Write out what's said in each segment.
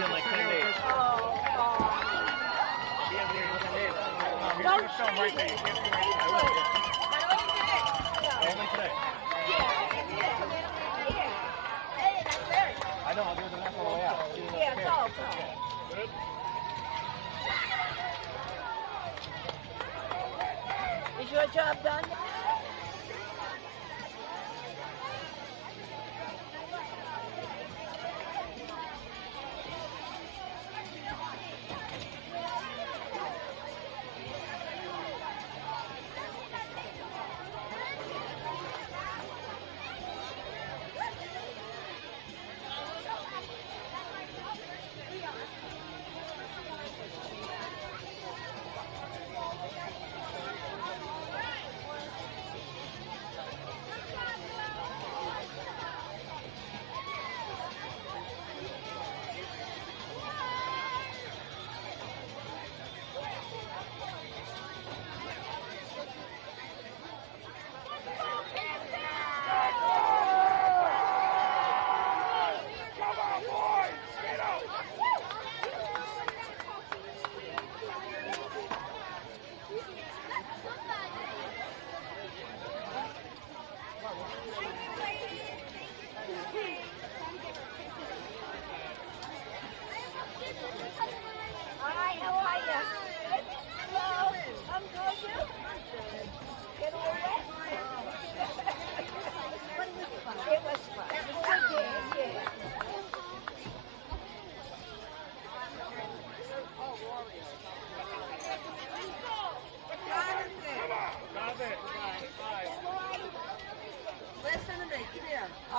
here in like 10 days. Oh, I'll be over there in 10 days. Here's no, going to show them right there. You can't see right now. Only today. I know, I'll do the next all the way out. Yeah, it's all. Good? Is your job done?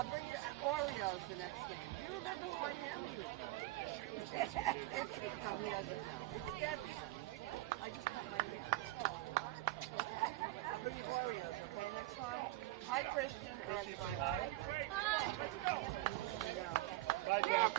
I'll bring you Oreos the next game. Do you remember who I am? No, he doesn't know. It's Debbie. I just cut my hair. I'll bring you Oreos, okay, next time? Hi, Christian. Hi. Bye, Jeff.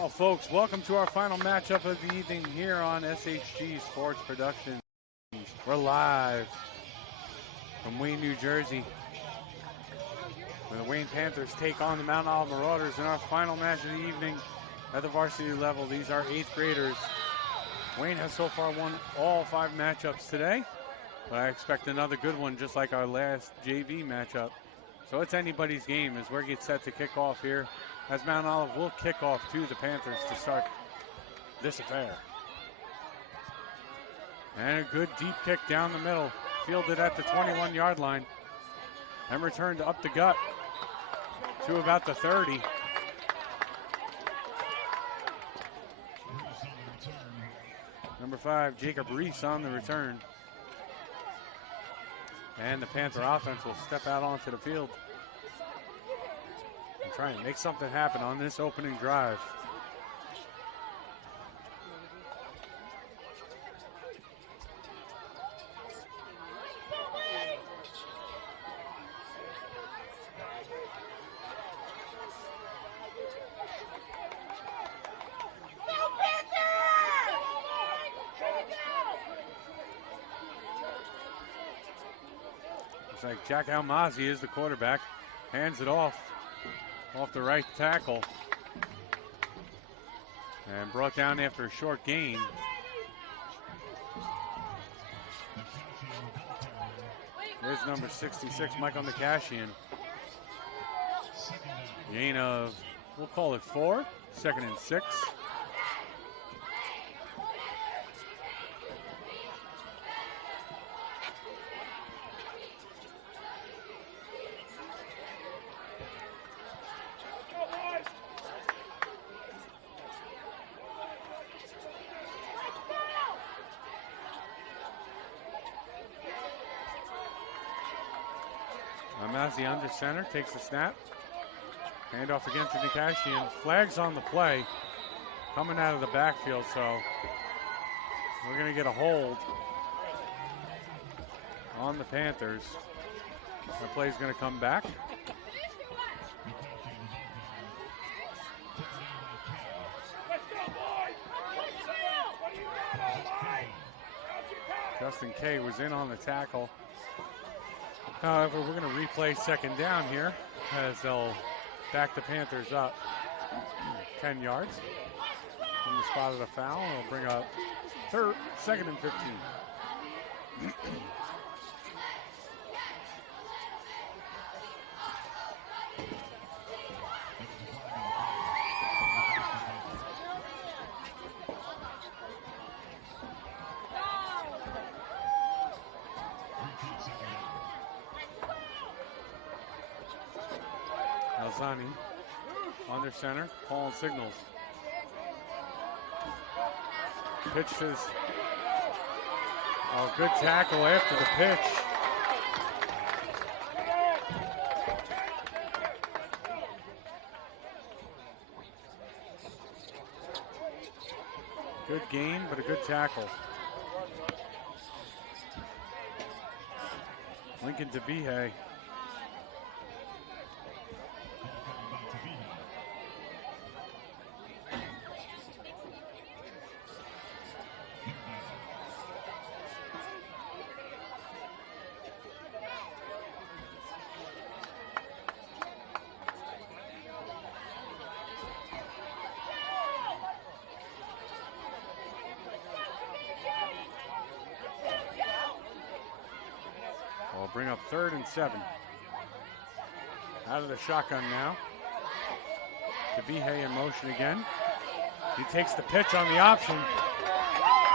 Well, folks, welcome to our final matchup of the evening here on SHG Sports Productions. We're live from Wayne, New Jersey, where the Wayne Panthers take on the Mount Olive Marauders in our final match of the evening at the varsity level. These are 8th graders. Wayne has so far won all 5 matchups today, but I expect another good one just like our last JV matchup. So it's anybody's game as we get set to kick off here, as Mount Olive will kick off to the Panthers to start this affair. And a good deep kick down the middle, fielded at the 21-yard line, and returned up the gut to about the 30. Number 5, Jacob Reese on the return. And the Panther offense will step out onto the field and try and make something happen on this opening drive. Looks like Jack Almazi is the quarterback. Hands it off the right tackle. And brought down after a short gain. There's number 66, Michael Nikashian. Gain of, we'll call it 4, 2nd and 6. Almazi under center, takes the snap. Handoff again to Nikashian. Flags on the play. Coming out of the backfield, so we're going to get a hold on the Panthers. The play's going to come back. Justin Kay was in on the tackle. However, we're going to replay 2nd down here as they'll back the Panthers up 10 yards from the spot of the foul. It'll bring up 2nd and 15. Alzani under center, calling signals. Pitches. Oh, good tackle after the pitch. Good gain, but a good tackle. Lincoln DeBehe. Bring up 3rd and 7. Out of the shotgun now. DeBehe in motion again. He takes the pitch on the option.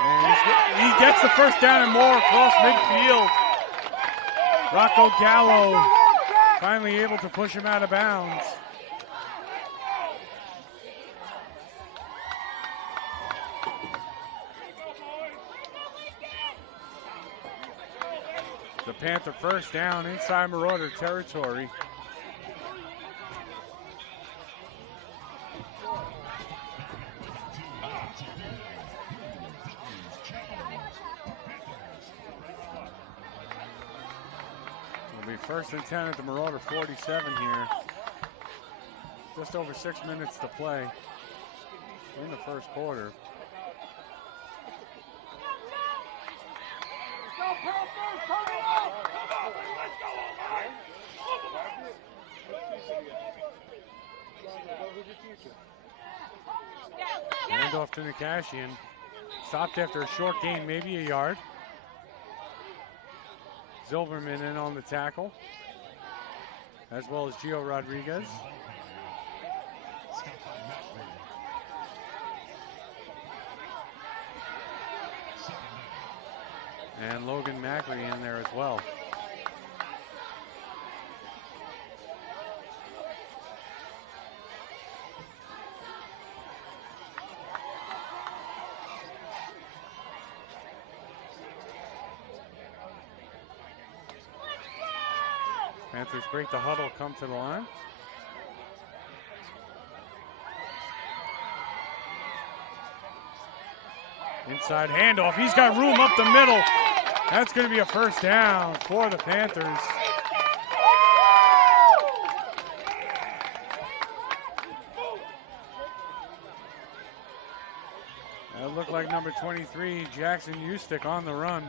And he gets the first down and more across midfield. Rocco Gallo finally able to push him out of bounds. The Panther first down inside Marauder territory. It'll be 1st and 10 at the Marauder 47 here. Just over 6 minutes to play in the first quarter. Handoff to Nikashian. Stopped after a short gain, maybe a yard. Zilberman in on the tackle, as well as Gio Rodriguez. And Logan Macri in there as well. Panthers break the huddle, come to the line. Inside handoff, he's got room up the middle. That's going to be a first down for the Panthers. That looked like number 23, Jackson Eustick, on the run.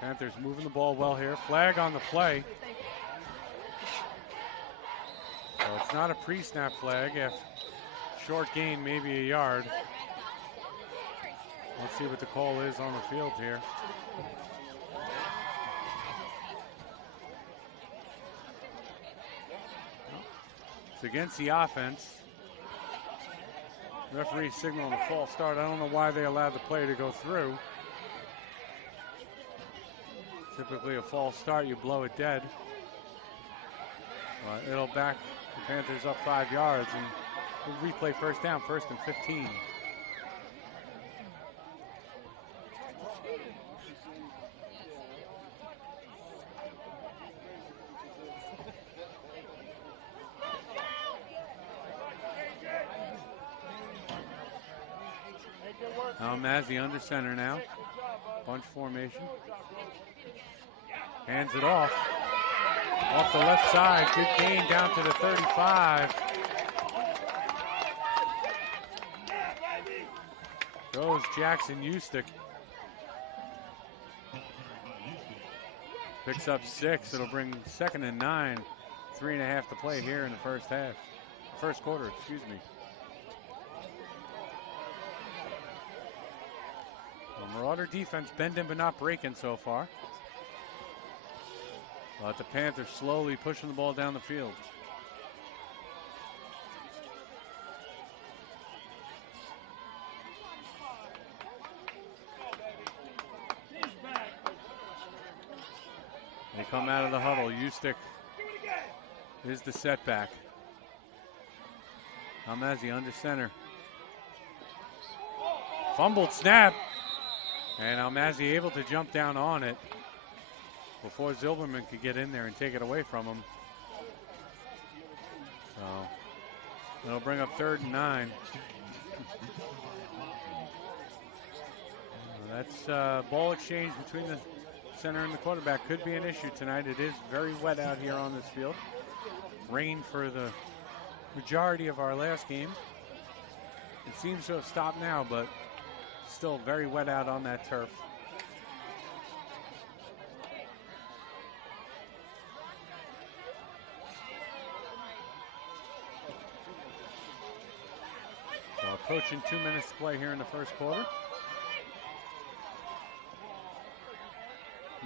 Panthers moving the ball well here. Flag on the play. So it's not a pre-snap flag. If short gain, maybe a yard. Let's see what the call is on the field here. It's against the offense. Referee signaling a false start. I don't know why they allowed the play to go through. Typically a false start, you blow it dead. It'll back the Panthers up 5 yards, and we'll replay first down, 1st and 15. Mazzi under center now. Bunch formation. Hands it off the left side. Good gain down to the 35. Goes Jackson Eustick. Picks up 6. It'll bring 2nd and 9. 3.5 to play here in the first quarter, excuse me. Marauder defense bending but not breaking so far. But the Panthers slowly pushing the ball down the field. They come out of the huddle. Eustick is the setback. Almazi under center. Fumbled snap. And Almazi able to jump down on it before Zilberman could get in there and take it away from him. So it'll bring up 3rd and 9. That's ball exchange between the center and the quarterback could be an issue tonight. It is very wet out here on this field. Rain for the majority of our last game. It seems to have stopped now, but still very wet out on that turf. So approaching 2 minutes to play here in the first quarter.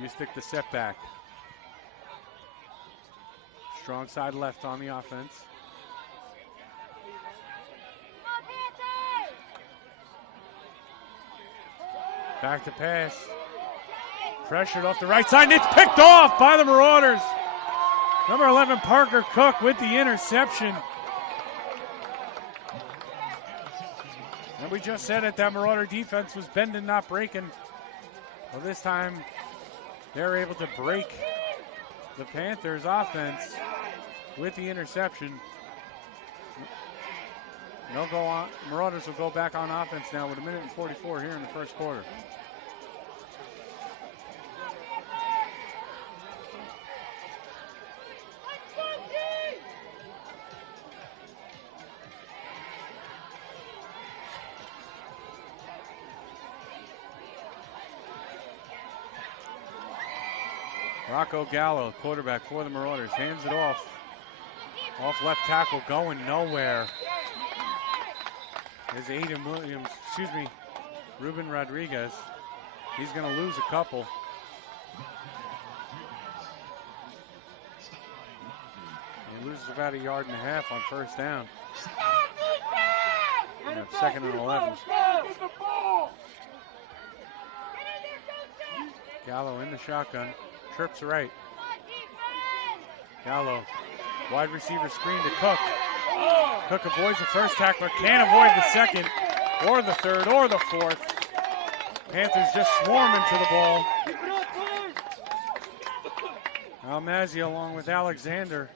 Eustick the setback. Strong side left on the offense. Back to pass. Pressured off the right side, and it's picked off by the Marauders. Number 11, Parker Cook with the interception. And we just said it, that Marauder defense was bending, not breaking. Well, this time they're able to break the Panthers offense with the interception. They'll go on. Marauders will go back on offense now with 1:44 here in the first quarter. Rocco Gallo, quarterback for the Marauders, hands it off. Off left tackle, going nowhere. There's Aiden Williams, Ruben Rodriguez. He's going to lose a couple. He loses about 1.5 yards on first down. And it's 2nd and 11. Gallo in the shotgun. Trips right. Gallo, wide receiver screen to Cook. Cook avoids the first tackler, can't avoid the second, or the third, or the fourth. Panthers just swarming to the ball. Almazia along with Alexander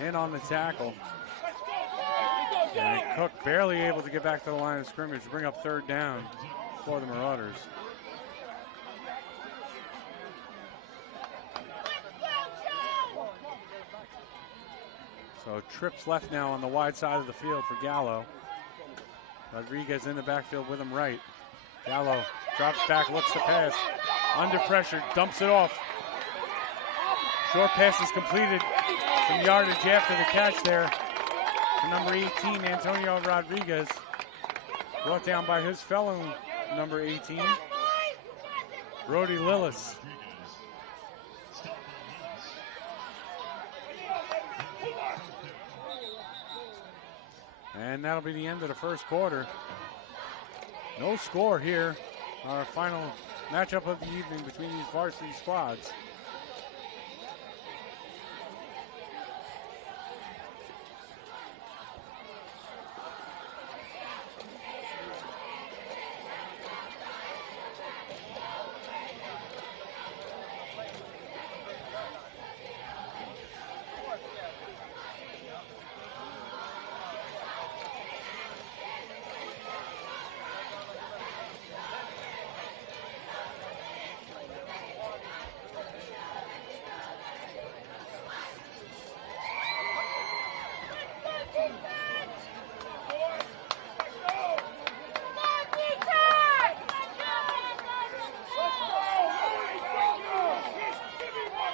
in on the tackle. And Cook barely able to get back to the line of scrimmage to bring up 3rd down for the Marauders. So trips left now on the wide side of the field for Gallo. Rodriguez in the backfield with him right. Gallo drops back, looks to pass. Under pressure, dumps it off. Short pass is completed. Some yardage after the catch there. To number 18, Antonio Rodriguez. Brought down by his fellow number 18, Brody Lillis. And that'll be the end of the first quarter. No score here. Our final matchup of the evening between these varsity squads.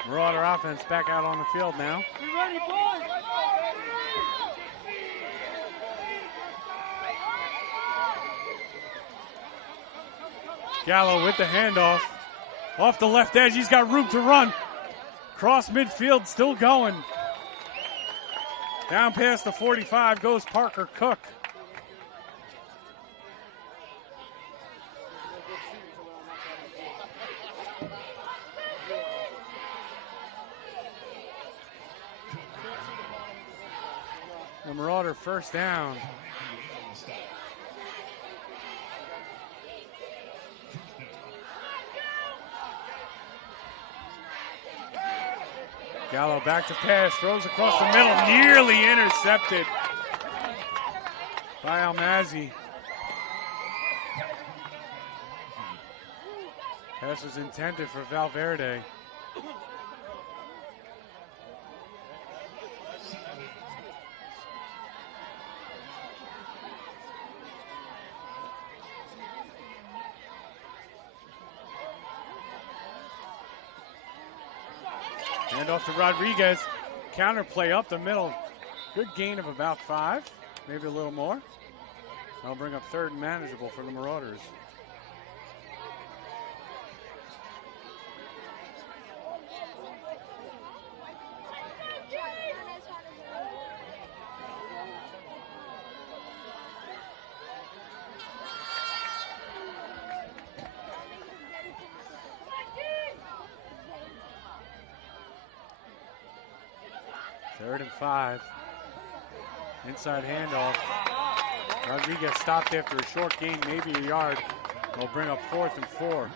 Marauder offense back out on the field now. Gallo with the handoff. Off the left edge, he's got room to run. Cross midfield, still going. Down past the 45 goes Parker Cook. The Marauder first down. Gallo back to pass, throws across the middle, nearly intercepted by Almazzi. Pass was intended for Valverde. Hand off to Rodriguez. Counter play up the middle. Good gain of about 5, maybe a little more. That'll bring up 3rd and manageable for the Marauders. Third and 5. Inside handoff. Rodriguez stopped after a short gain, maybe a yard. Will bring up 4th and 4.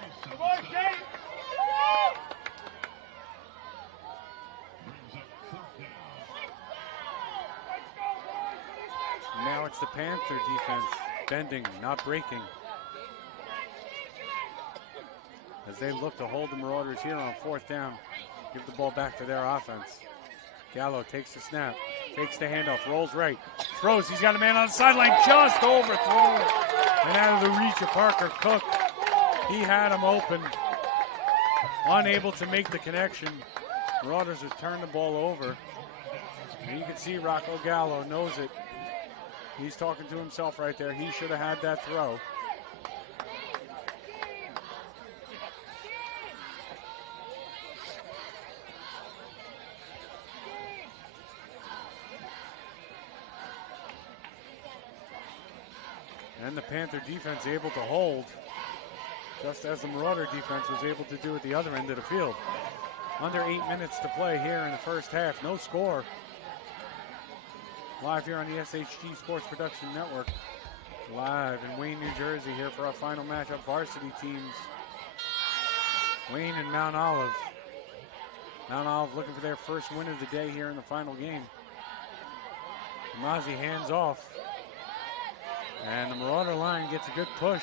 the Panther defense bending, not breaking. As they look to hold the Marauders here on 4th down. Give the ball back to their offense. Gallo takes the snap, takes the handoff, rolls right, throws. He's got a man on the sideline, just overthrown. And out of the reach of Parker Cook. He had him open. Unable to make the connection. Marauders have turned the ball over. And you can see Rocco Gallo knows it. He's talking to himself right there. He should have had that throw. And the Panther defense able to hold, just as the Marauder defense was able to do at the other end of the field. Under 8 minutes to play here in the first half. No score. Live here on the SHG Sports Production Network. Live in Wayne, New Jersey here for our final matchup. Varsity teams, Wayne and Mount Olive. Mount Olive looking for their first win of the day here in the final game. Mazzi hands off. And the Marauder line gets a good push.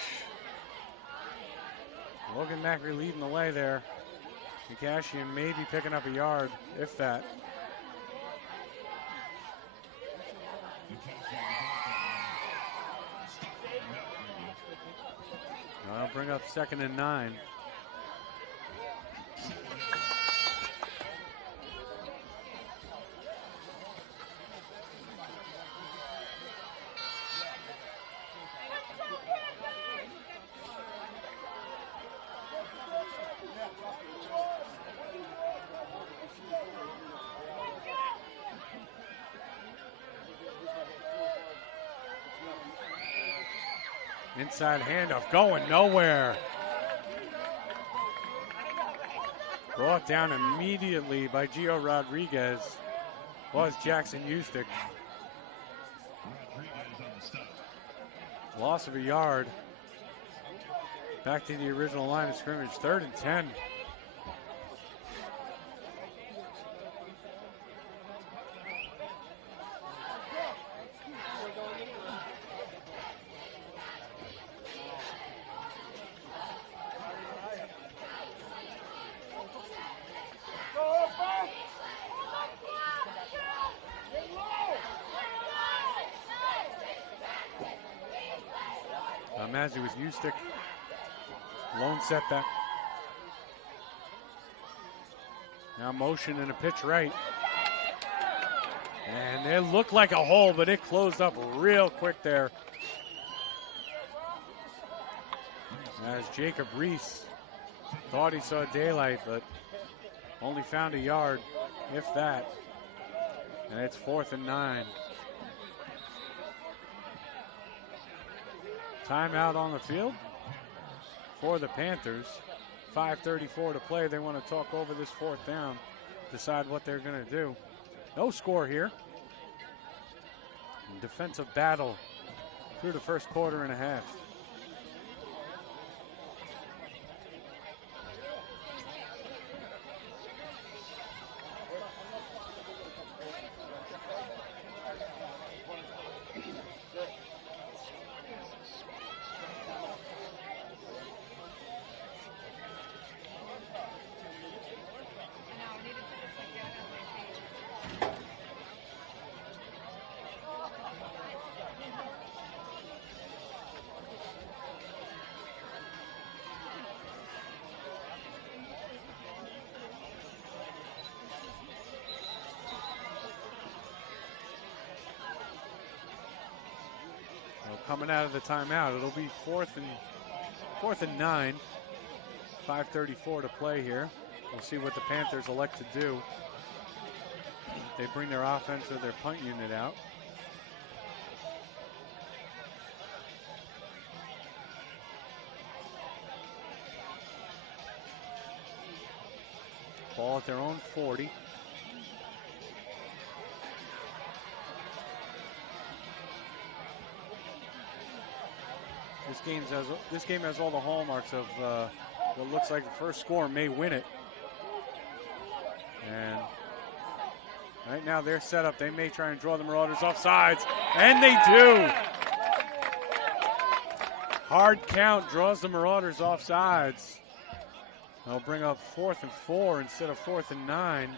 Logan Macri leading the way there. Nikashian may be picking up a yard, if that. I'll bring up 2nd and 9. Inside handoff, going nowhere. Brought down immediately by Gio Rodriguez was Jackson Eustick. Loss of a yard. Back to the original line of scrimmage, 3rd and 10. Mazzi with Eustick. Lone setback. Now motion and a pitch right. And it looked like a hole, but it closed up real quick there. As Jacob Reese thought he saw daylight, but only found a yard, if that. And it's 4th and 9. Timeout on the field for the Panthers. 5:34 to play. They want to talk over this 4th down, decide what they're going to do. No score here. Defensive battle through the first quarter and a half. Coming out of the timeout, it'll be 4th and 9. 5:34 to play here. We'll see what the Panthers elect to do. They bring their offense or their punt unit out. Ball at their own 40. This game has all the hallmarks of what looks like the first score may win it. And Right now they're set up. They may try and draw the Marauders off sides, and they do. Hard count draws the Marauders off sides. They'll bring up 4th and 4 instead of 4th and 9.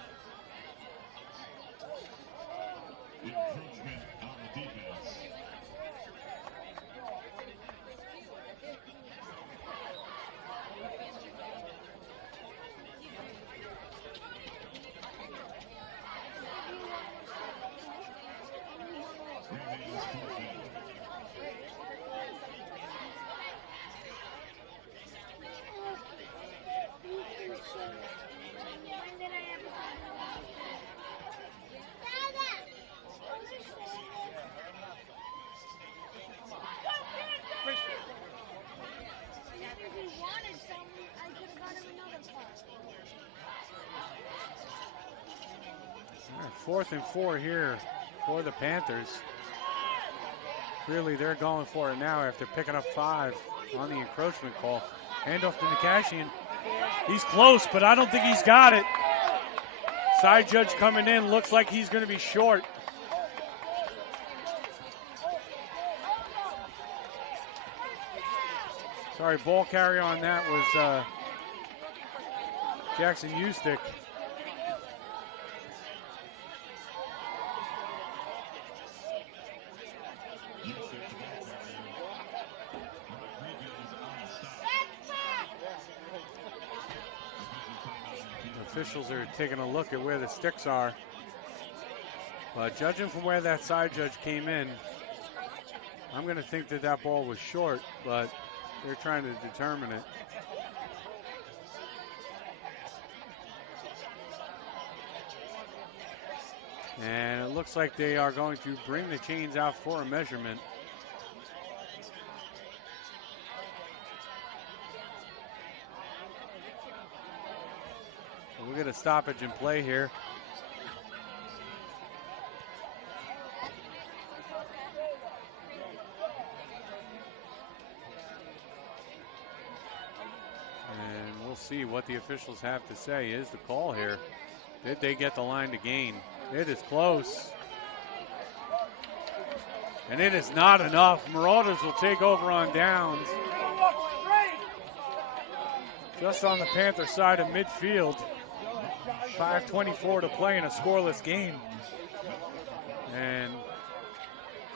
All right, 4th and 4 here for the Panthers. Clearly they're going for it now after picking up 5 on the encroachment call. Handoff to Nakashian. He's close, but I don't think he's got it. Side judge coming in, looks like he's going to be short. Sorry, ball carrier on that was Jackson Eustick. Officials are taking a look at where the sticks are. But judging from where that side judge came in, I'm going to think that that ball was short, but they're trying to determine it. And it looks like they are going to bring the chains out for a measurement. We'll get a stoppage in play here. And we'll see what the officials have to say. Is the call here? Did they get the line to gain? It is close. And it is not enough. Marauders will take over on downs. Just on the Panther side of midfield. 5:24 to play in a scoreless game. And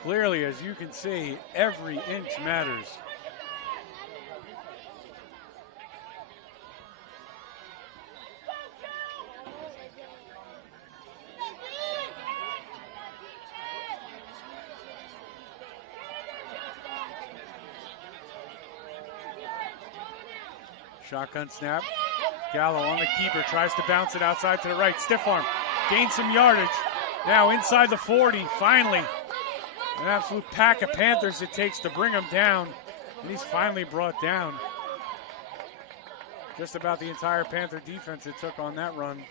clearly, as you can see, every inch matters. Shotgun snap. Gallo on the keeper, tries to bounce it outside to the right. Stiff arm, gains some yardage. Now inside the 40, finally. An absolute pack of Panthers it takes to bring him down. And he's finally brought down. Just about the entire Panther defense it took on that run.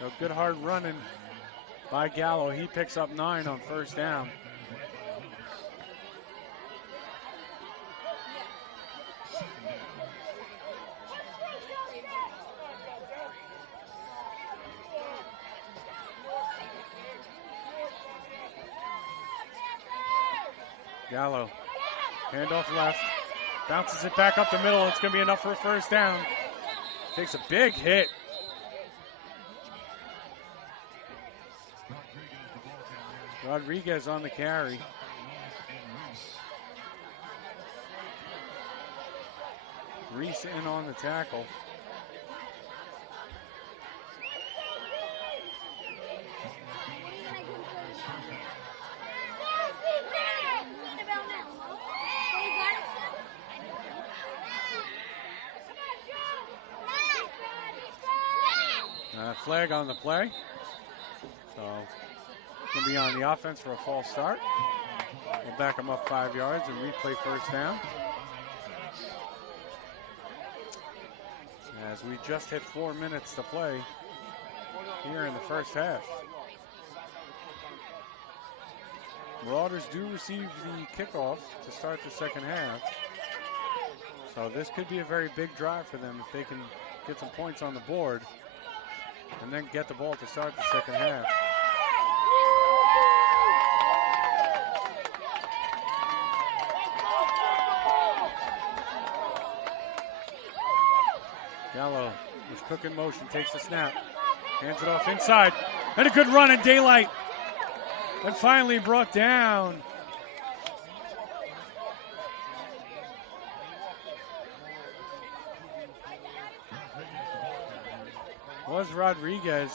So good hard running by Gallo. He picks up 9 on first down. Gallo, handoff left, bounces it back up the middle. It's going to be enough for a first down. Takes a big hit. Rodriguez on the carry. Reese in on the tackle. Flag on the play. So it's going to be on the offense for a false start. We'll back them up 5 yards and replay first down. As we just hit 4 minutes to play here in the first half. Marauders do receive the kickoff to start the second half. So this could be a very big drive for them if they can get some points on the board and then get the ball to start the second half. with Cook in motion, takes the snap, hands it off inside, and a good run in daylight. And finally brought down. Was Rodriguez.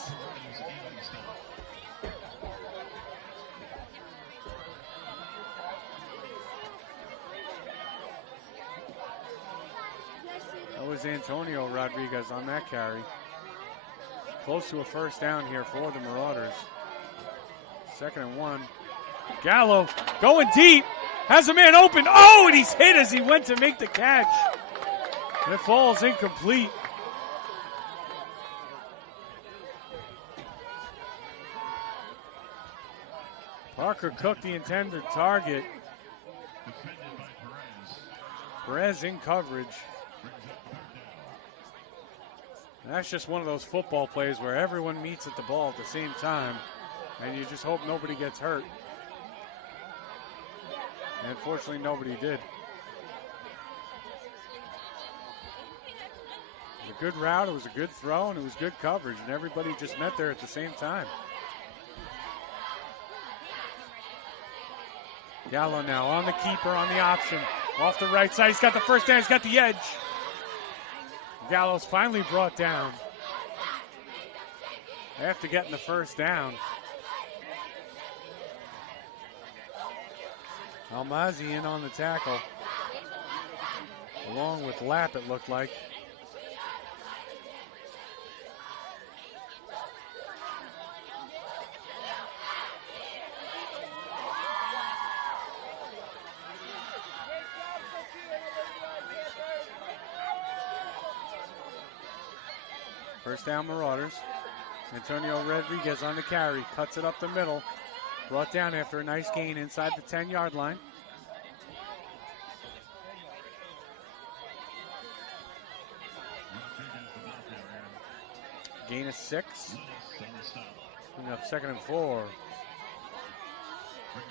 That was Antonio Rodriguez on that carry. Close to a first down here for the Marauders. 2nd and 1. Gallo going deep. Has a man open. Oh, and he's hit as he went to make the catch. And it falls incomplete. Parker Cook, the intended target. Perez in coverage. And that's just one of those football plays where everyone meets at the ball at the same time, and you just hope nobody gets hurt. And unfortunately, nobody did. It was a good route, it was a good throw, and it was good coverage, and everybody just met there at the same time. Gallo now on the keeper, on the option. Off the right side, he's got the first down, he's got the edge. Gallo's finally brought down after getting the first down. Almazi in on the tackle, along with Lapp, it looked like. First down, Marauders. Antonio Rodriguez on the carry, cuts it up the middle. Brought down after a nice gain inside the 10-yard line. Gain of 6. Bring up 2nd and 4.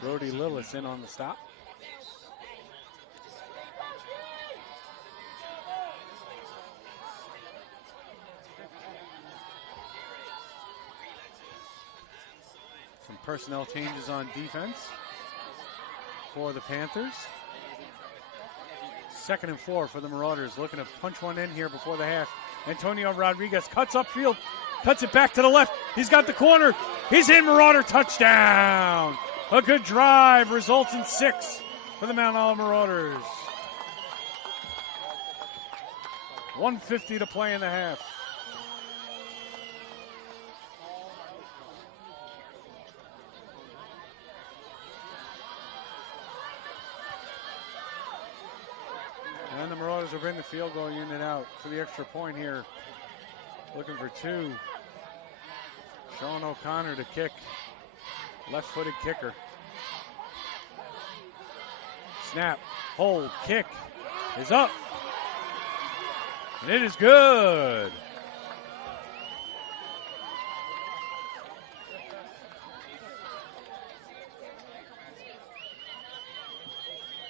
Brody Lillis in on the stop. Some personnel changes on defense for the Panthers. 2nd and 4 for the Marauders, looking to punch one in here before the half. Antonio Rodriguez cuts upfield, cuts it back to the left. He's got the corner. He's in. Marauder touchdown. A good drive results in 6 for the Mount Olive Marauders. 1:50 to play in the half. And the Marauders will bring the field goal unit out for the extra point here. Looking for 2. Sean O'Connor to kick. Left-footed kicker. Snap, hold, kick is up. And it is good.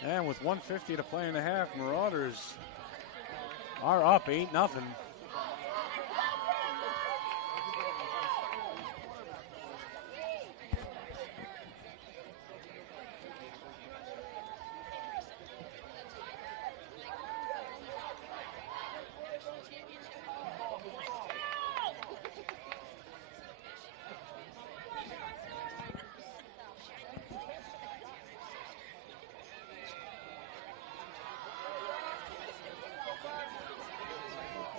And with 1:50 to play in the half, Marauders are up 8-0.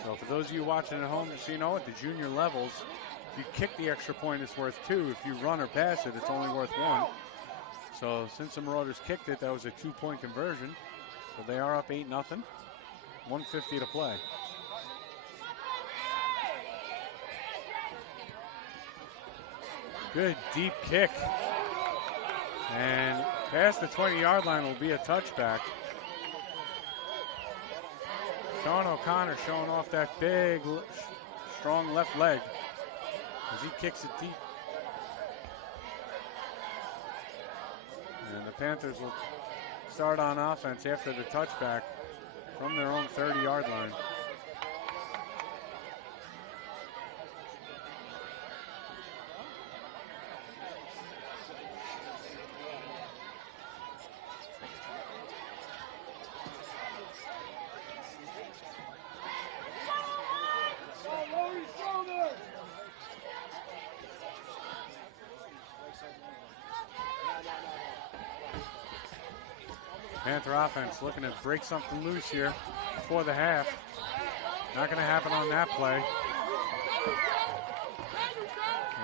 So for those of you watching at home, just so you know, at the junior levels, if you kick the extra point, it's worth 2. If you run or pass it, it's only worth 1. So since the Marauders kicked it, that was a 2-point conversion. So they are up 8-0. 1:50 to play. Good deep kick. And past the 20-yard line will be a touchback. Sean O'Connor showing off that big, strong left leg as he kicks it deep. And the Panthers will start on offense after the touchback from their own 30-yard line. Panther offense looking to break something loose here before the half. Not going to happen on that play.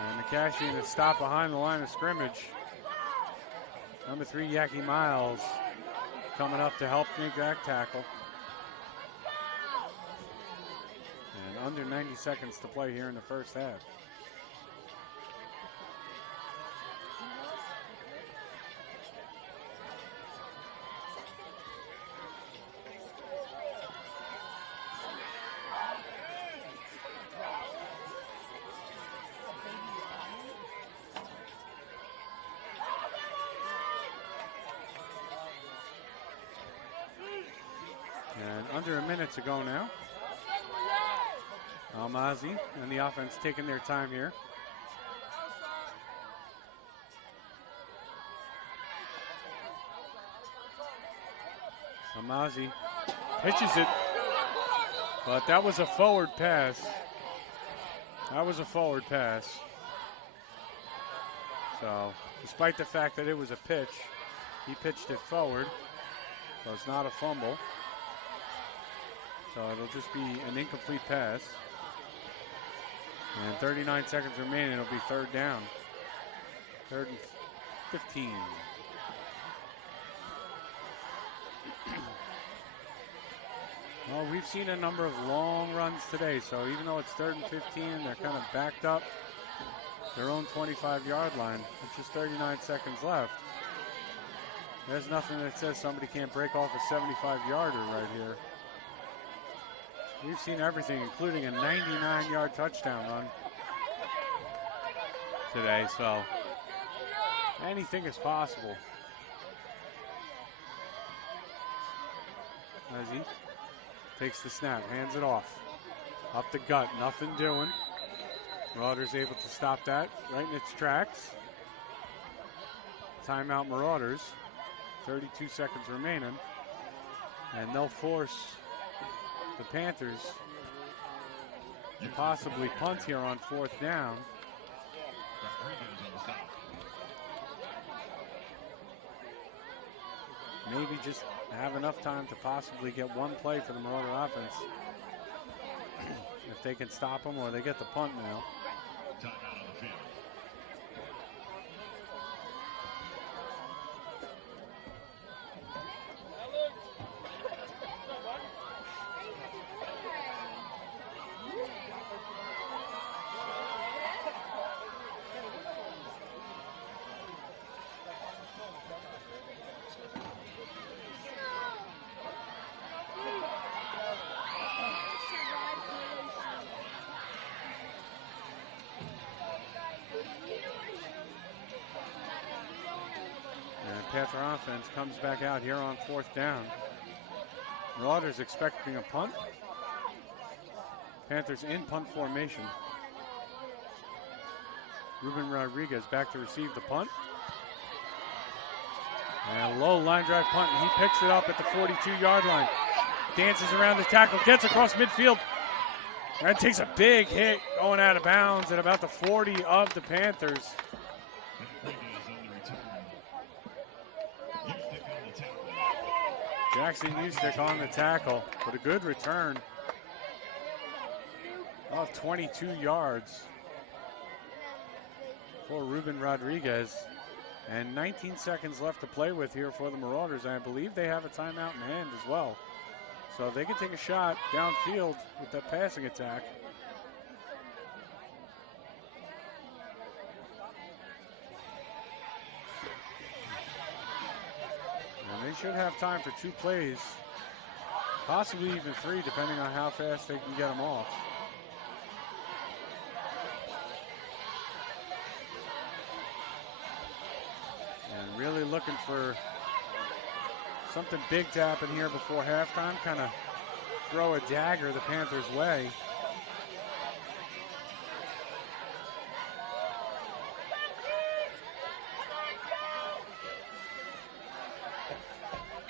And McCashy is stopped behind the line of scrimmage. Number 3, Yaki Miles, coming up to help make that tackle. And under 90 seconds to play here in the first half. Under a minute to go now. Almazi and the offense taking their time here. Almazi pitches it, but that was a forward pass. That was a forward pass. So, despite the fact that it was a pitch, he pitched it forward. So it's not a fumble. So it'll just be an incomplete pass. And 39 seconds remaining, it'll be third down. 3rd and 15. Well, we've seen a number of long runs today, so even though it's 3rd and 15, they're kind of backed up their own 25-yard line. It's just 39 seconds left. There's nothing that says somebody can't break off a 75-yarder right here. We've seen everything, including a 99-yard touchdown run today, so anything is possible. As he takes the snap, hands it off. Up the gut, nothing doing. Marauders able to stop that right in its tracks. Timeout Marauders, 32 seconds remaining. And they'll force the Panthers to possibly punt here on 4th down. Maybe just have enough time to possibly get one play for the Marauder offense. If they can stop them, or they get the punt now. Timeout on the field. Panther offense comes back out here on 4th down. Marauders expecting a punt. Panthers in punt formation. Ruben Rodriguez back to receive the punt. And a low line drive punt, and he picks it up at the 42-yard line. Dances around the tackle, gets across midfield. And takes a big hit going out of bounds at about the 40 of the Panthers. Jackson Ustick on the tackle, but a good return of 22 yards for Ruben Rodriguez. And 19 seconds left to play with here for the Marauders. I believe they have a timeout in hand as well. So they can take a shot downfield with that passing attack. And they should have time for 2 plays, possibly even 3, depending on how fast they can get them off. And really looking for something big to happen here before halftime, kind of throw a dagger the Panthers' way.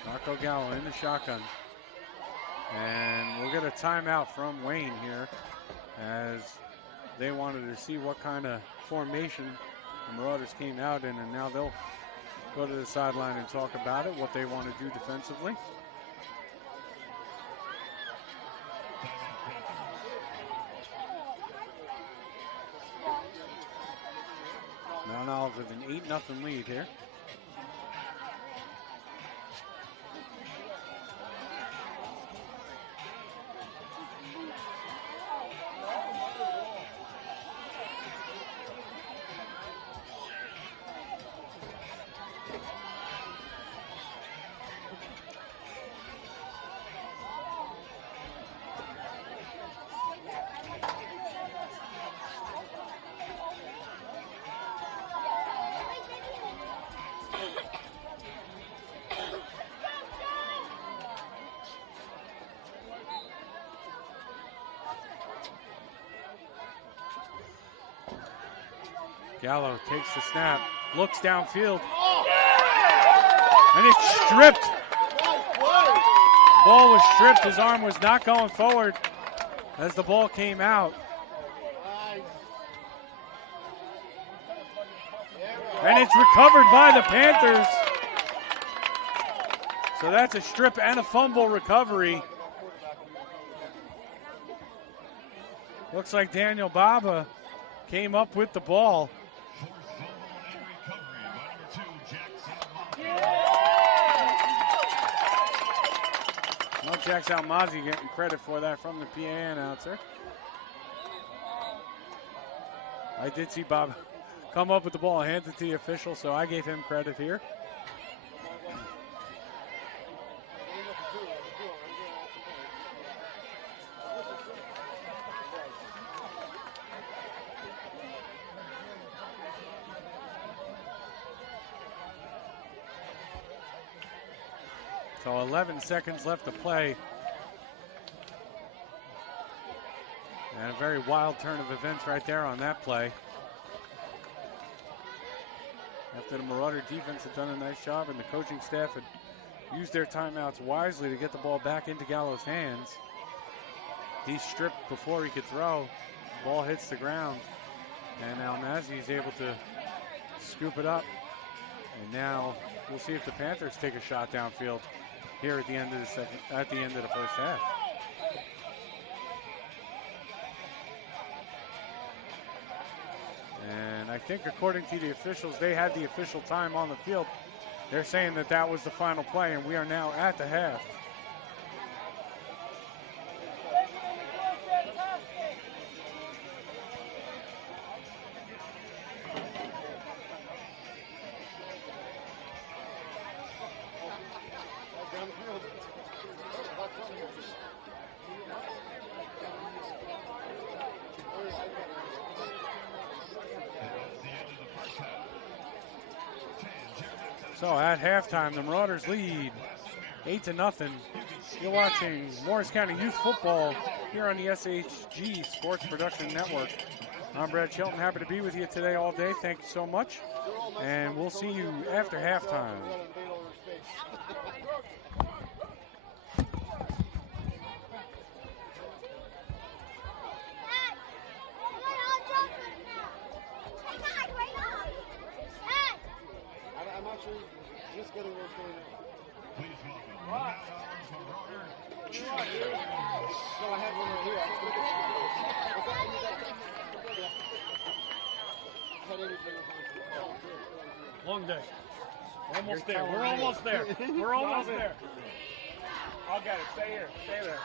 Marco Gallo in the shotgun. And we'll get a timeout from Wayne here, as they wanted to see what kind of formation the Marauders came out in, and now they'll go to the sideline and talk about it, what they want to do defensively. Mount Olive with an 8-0 lead here. Gallo takes the snap, looks downfield, and it's stripped. Ball was stripped. His arm was not going forward as the ball came out. And it's recovered by the Panthers. So that's a strip and a fumble recovery. Looks like Daniel Baba came up with the ball. Well, Jack Salmazi getting credit for that from the PA announcer. I did see Bob come up with the ball and hand it to the official, so I gave him credit here. So 11 seconds left to play. And a very wild turn of events right there on that play. After the Marauder defense had done a nice job and the coaching staff had used their timeouts wisely to get the ball back into Gallo's hands. He stripped before he could throw. Ball hits the ground. And now Nazi is able to scoop it up. And now we'll see if the Panthers take a shot downfield here at the end of the first half. And I think according to the officials, they had the official time on the field. They're saying that that was the final play, and we are now at the half. So at halftime, the Marauders lead 8-0. You're watching Morris County Youth Football here on the SHG Sports Production Network. I'm Brad Shelton, happy to be with you today all day. Thank you so much. And we'll see you after halftime. Long day. Almost there. We're almost there. We're almost there. I'll get it. Stay here. Stay there.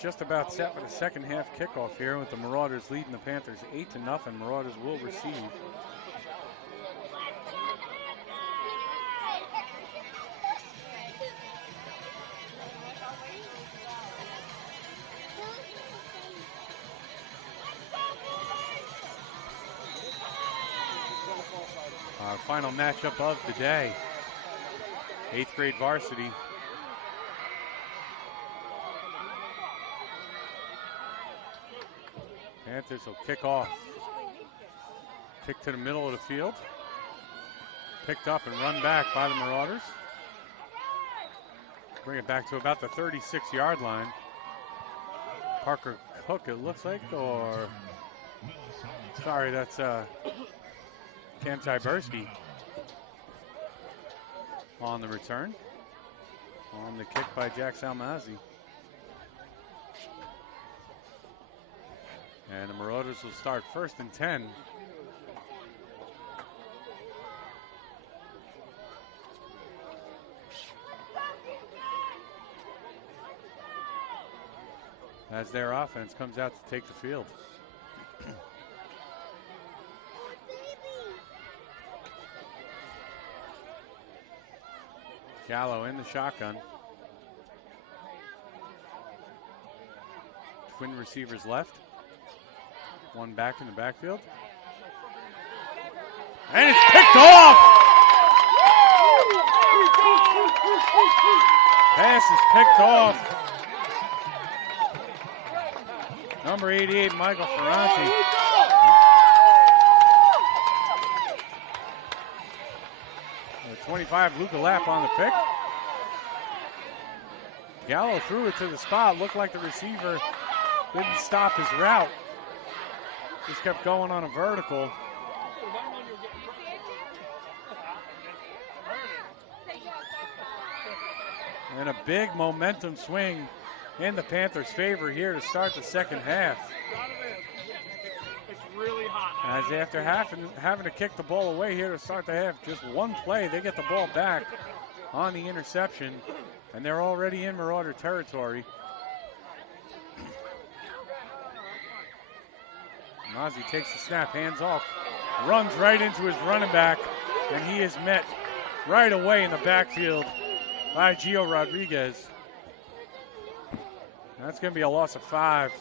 just about set for the second half kickoff here with the Marauders leading the Panthers 8-0. Marauders will receive. Our final matchup of the day, 8th grade varsity. Panthers will kick off. Kick to the middle of the field. Picked up and run back by the Marauders. Bring it back to about the 36-yard line. Parker Cook, it looks like, or... Sorry, that's Cam Tyberski on the return. On the kick by Jack Salmazzi. And the Marauders will start 1st and 10. As their offense comes out to take the field. Gallo in the shotgun. Twin receivers left. One back in the backfield. And it's picked off! Pass is picked off. Number 88, Michael Ferranti. The 25, Luca Lapp on the pick. Gallo threw it to the spot. Looked like the receiver didn't stop his route. Just kept going on a vertical. And a big momentum swing in the Panthers' favor here to start the second half. It's really hot. As after having to kick the ball away here to start the half, just one play, they get the ball back on the interception, and they're already in Marauder territory. Mazzi takes the snap, hands off, runs right into his running back, and he is met right away in the backfield by Gio Rodriguez. That's going to be a loss of 5.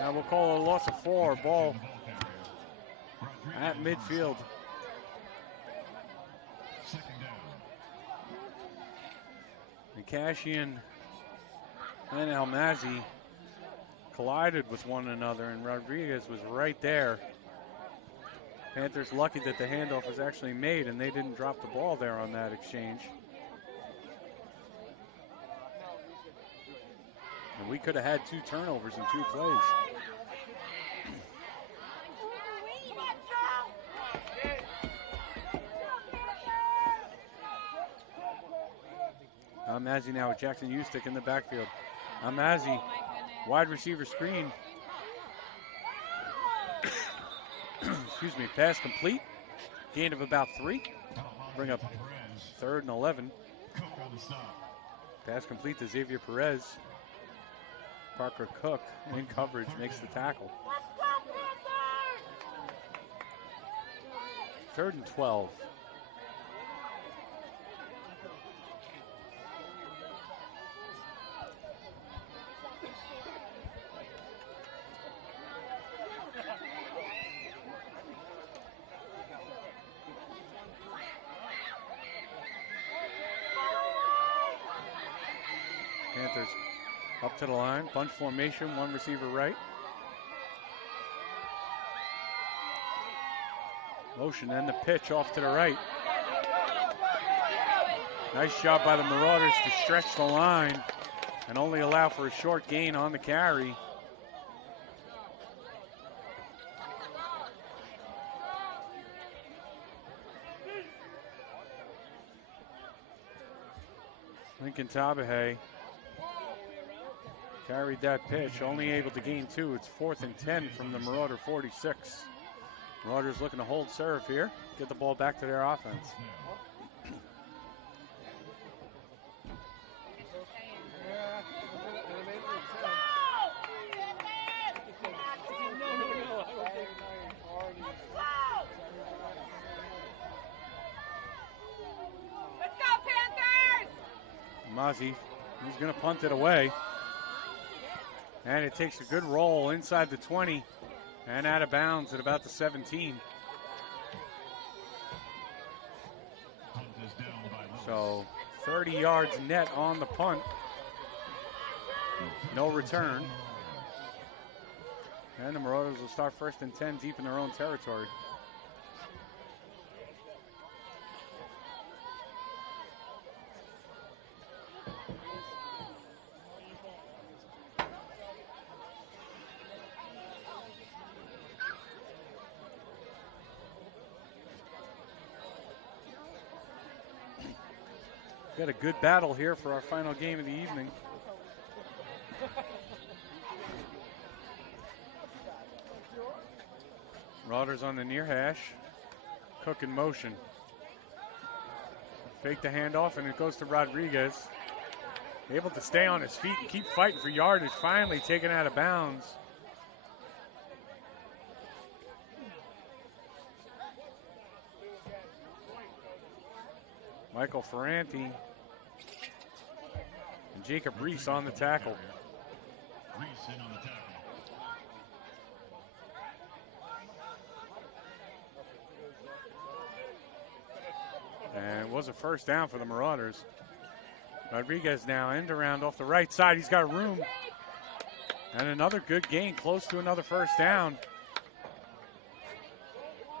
Now we'll call it a loss of 4. Ball at midfield. Nikashian and Almazi collided with one another, and Rodriguez was right there. Panthers lucky that the handoff was actually made and they didn't drop the ball there on that exchange. And we could have had 2 turnovers in 2 plays. Almazi now with Jackson Eustick in the backfield. Almazi, wide receiver screen. Excuse me, pass complete. Gain of about 3. Bring up 3rd and 11. Pass complete to Xavier Perez. Parker Cook in coverage makes the tackle. 3rd and 12. Panthers up to the line, bunch formation, 1 receiver right. Motion and the pitch off to the right. Nice job by the Marauders to stretch the line and only allow for a short gain on the carry. Lincoln Tabahay carried that pitch, only able to gain 2. It's 4th and 10 from the Marauder 46. Marauders looking to hold serve here, get the ball back to their offense. Ozzie, he's going to punt it away. And it takes a good roll inside the 20 and out of bounds at about the 17. So 30 yards net on the punt. No return. And the Marauders will start 1st and 10 deep in their own territory. Got a good battle here for our final game of the evening. Marauders on the near hash. Cook in motion. Fake the handoff, and it goes to Rodriguez. Able to stay on his feet and keep fighting for yardage. Finally taken out of bounds. Michael Ferranti and Jacob Reese on the tackle. Reese in on the tackle. And it was a first down for the Marauders. Rodriguez now end around off the right side. He's got room. And another good gain, close to another first down.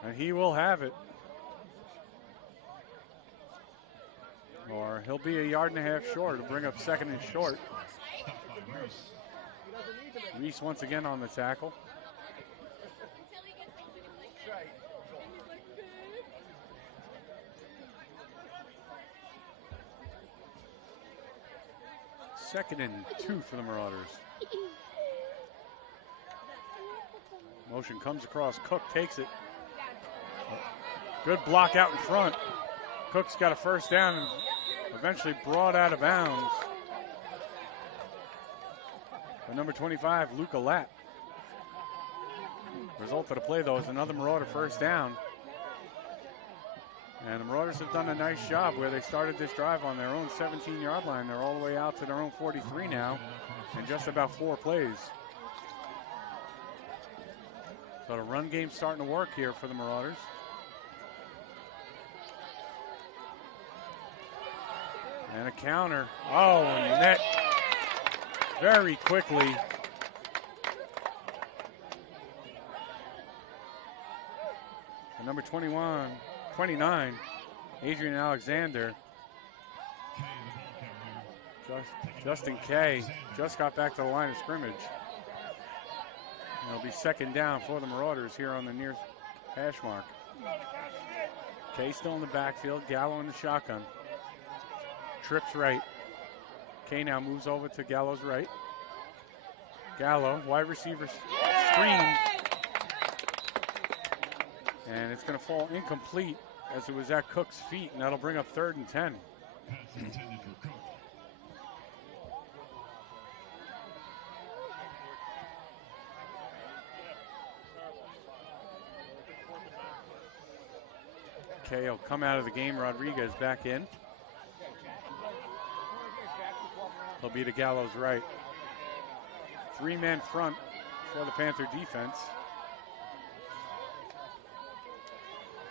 And he will have it. Or he'll be a yard and a half short to bring up 2nd and short. Reese once again on the tackle. Second and 2 for the Marauders. Motion comes across. Cook takes it. Good block out in front. Cook's got a first down and eventually brought out of bounds. But number 25, Luca Lapp. Result of the play, though, is another Marauder first down. And the Marauders have done a nice job where they started this drive on their own 17-yard line. They're all the way out to their own 43 now in just about 4 plays. So the run game's starting to work here for the Marauders. And a counter. Oh, and net very quickly. And number 29, Adrian Alexander. Justin Kay just got back to the line of scrimmage. It'll be 2nd down for the Marauders here on the near hash mark. Kay still in the backfield, Gallo in the shotgun. Trips right. Kay now moves over to Gallo's right. Gallo, wide receiver screen. And it's going to fall incomplete as it was at Cook's feet, and that'll bring up 3rd and 10. Pass intended for Cook. Kay will come out of the game. Rodriguez back in. He'll be to Gallo's right. 3-man front for the Panther defense.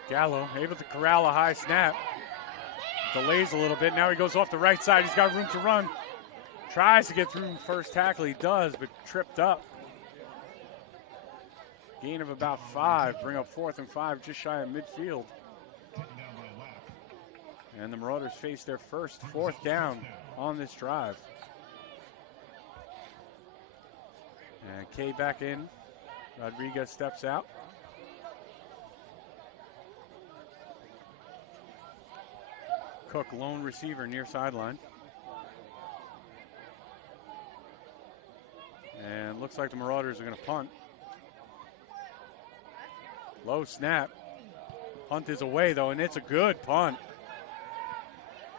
Gallo able to corral a high snap. Delays a little bit. Now he goes off the right side. He's got room to run. Tries to get through first tackle. He does, but tripped up. Gain of about 5. Bring up 4th and 5, just shy of midfield. And the Marauders face their first 4th down on this drive. And Kay back in. Rodriguez steps out. Cook, lone receiver near sideline. And looks like the Marauders are going to punt. Low snap. Punt is away, though, and it's a good punt.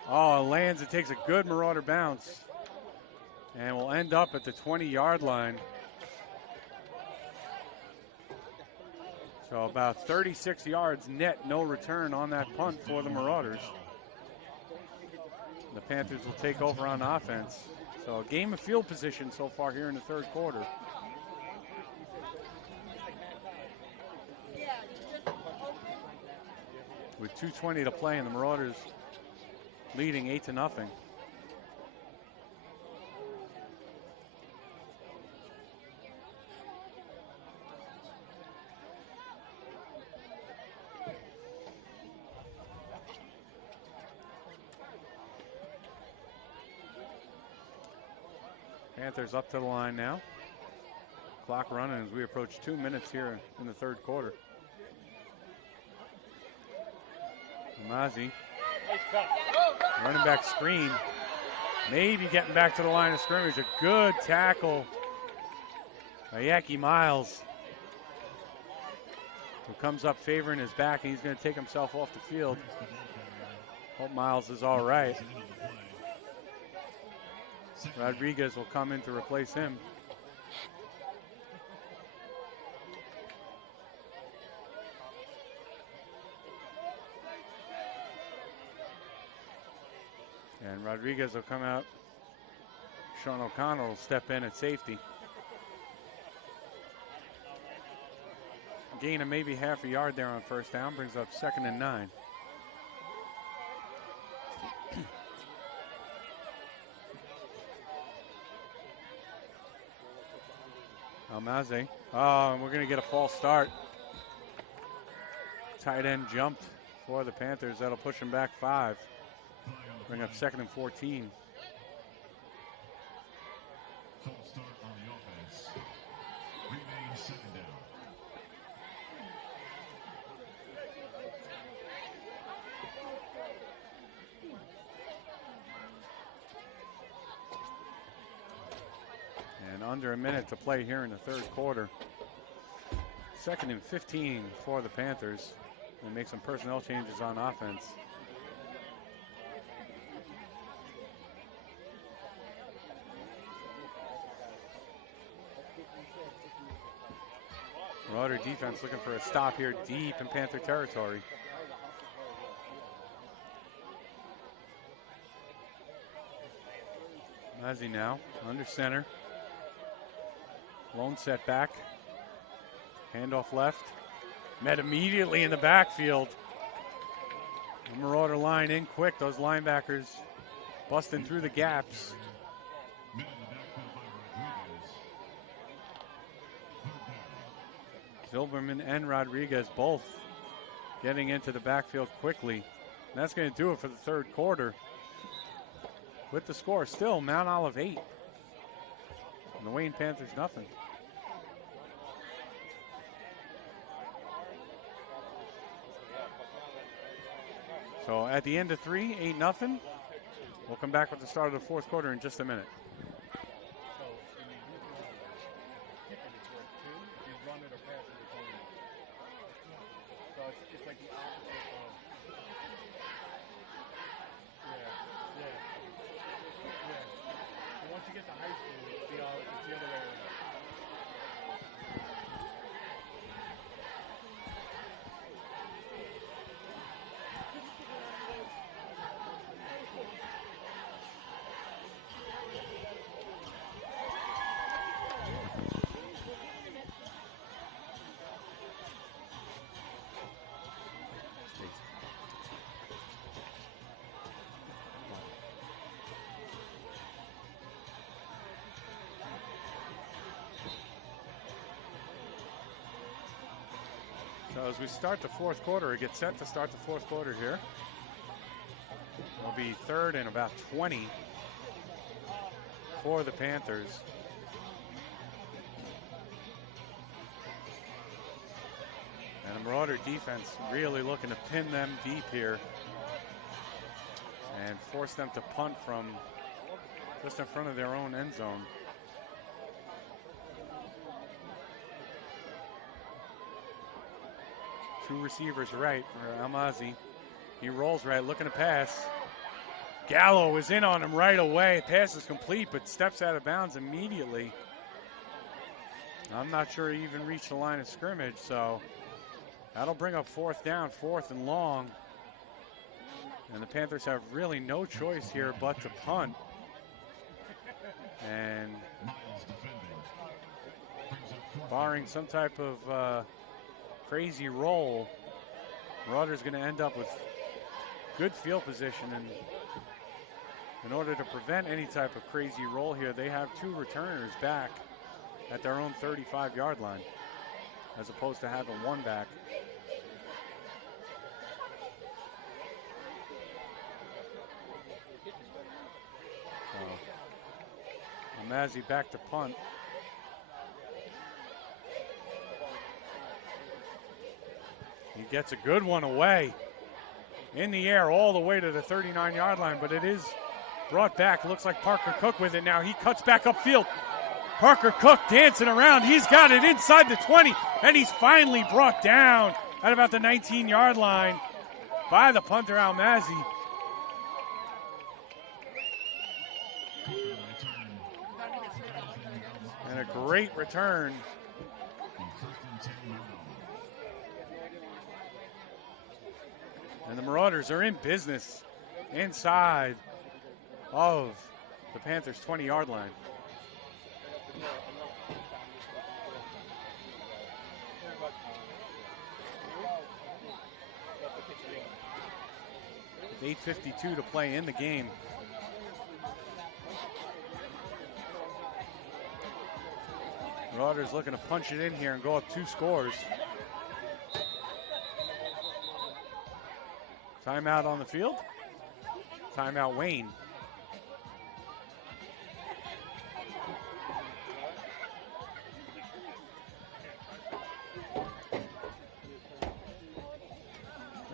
Oh, it lands. It takes a good Marauder bounce. And will end up at the 20-yard line. So about 36 yards net, no return on that punt for the Marauders. The Panthers will take over on offense. So a game of field position so far here in the third quarter. With 2:20 to play and the Marauders leading 8-0. Panthers up to the line now. Clock running as we approach 2 minutes here in the third quarter. Amazi, running back screen, maybe getting back to the line of scrimmage. A good tackle by Yaki Miles, who comes up favoring his back, and he's going to take himself off the field. Hope Miles is all right. Rodriguez will come in to replace him. And Rodriguez will come out. Sean O'Connell will step in at safety. Gain of maybe half a yard there on first down, brings up 2nd and 9. Almaze. Oh, and we're going to get a false start. Tight end jumped for the Panthers. That'll push them back 5. Bring up 2nd and 14. False start on the offense. Remain 2nd down. And under a minute to play here in the third quarter. 2nd and 15 for the Panthers. We'll make some personnel changes on offense. Marauder defense looking for a stop here deep in Panther territory. Mazzy now under center. Lone setback. Handoff left. Met immediately in the backfield. The Marauder line in quick. Those linebackers busting through the gaps. Zilberman and Rodriguez both getting into the backfield quickly. And that's going to do it for the third quarter. With the score still Mount Olive 8. And the Wayne Panthers nothing. So at the end of 3, 8-0. We'll come back with the start of the fourth quarter in just a minute. So as we start the fourth quarter, it gets set to start the fourth quarter here. It'll be 3rd and about 20 for the Panthers. And the Marauder defense really looking to pin them deep here and force them to punt from just in front of their own end zone. Two receivers right for Almazi. He rolls right, looking to pass. Gallo is in on him right away. Pass is complete, but steps out of bounds immediately. I'm not sure he even reached the line of scrimmage, so that'll bring up 4th down, 4th and long. And the Panthers have really no choice here but to punt. And barring some type of crazy roll, Marauders going to end up with good field position. And in order to prevent any type of crazy roll here, they have two returners back at their own 35-yard line, as opposed to having one back. Mazzy back to punt. He gets a good one away in the air all the way to the 39-yard line, but it is brought back. Looks like Parker Cook with it now. He cuts back upfield. Parker Cook dancing around. He's got it inside the 20, and he's finally brought down at about the 19-yard line by the punter, Almazi. And a great return. And the Marauders are in business inside of the Panthers' 20-yard line. With 8:52 to play in the game. Marauders looking to punch it in here and go up 2 scores. Timeout on the field. Timeout Wayne.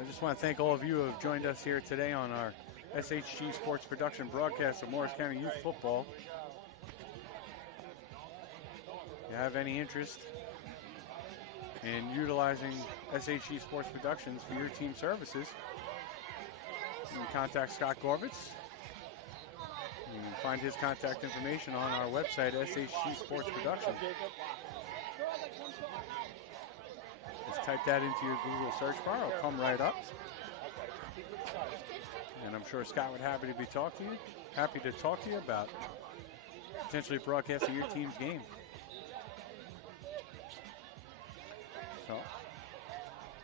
I just want to thank all of you who have joined us here today on our SHG Sports Production broadcast of Morris County Youth Football. If you have any interest in utilizing SHG Sports Productions for your team services, you can contact Scott Gorvitz. You can find his contact information on our website, SHG Sports Productions. Just type that into your Google search bar. It'll come right up. And I'm sure Scott would happy to talk to you about potentially broadcasting your team's game. So,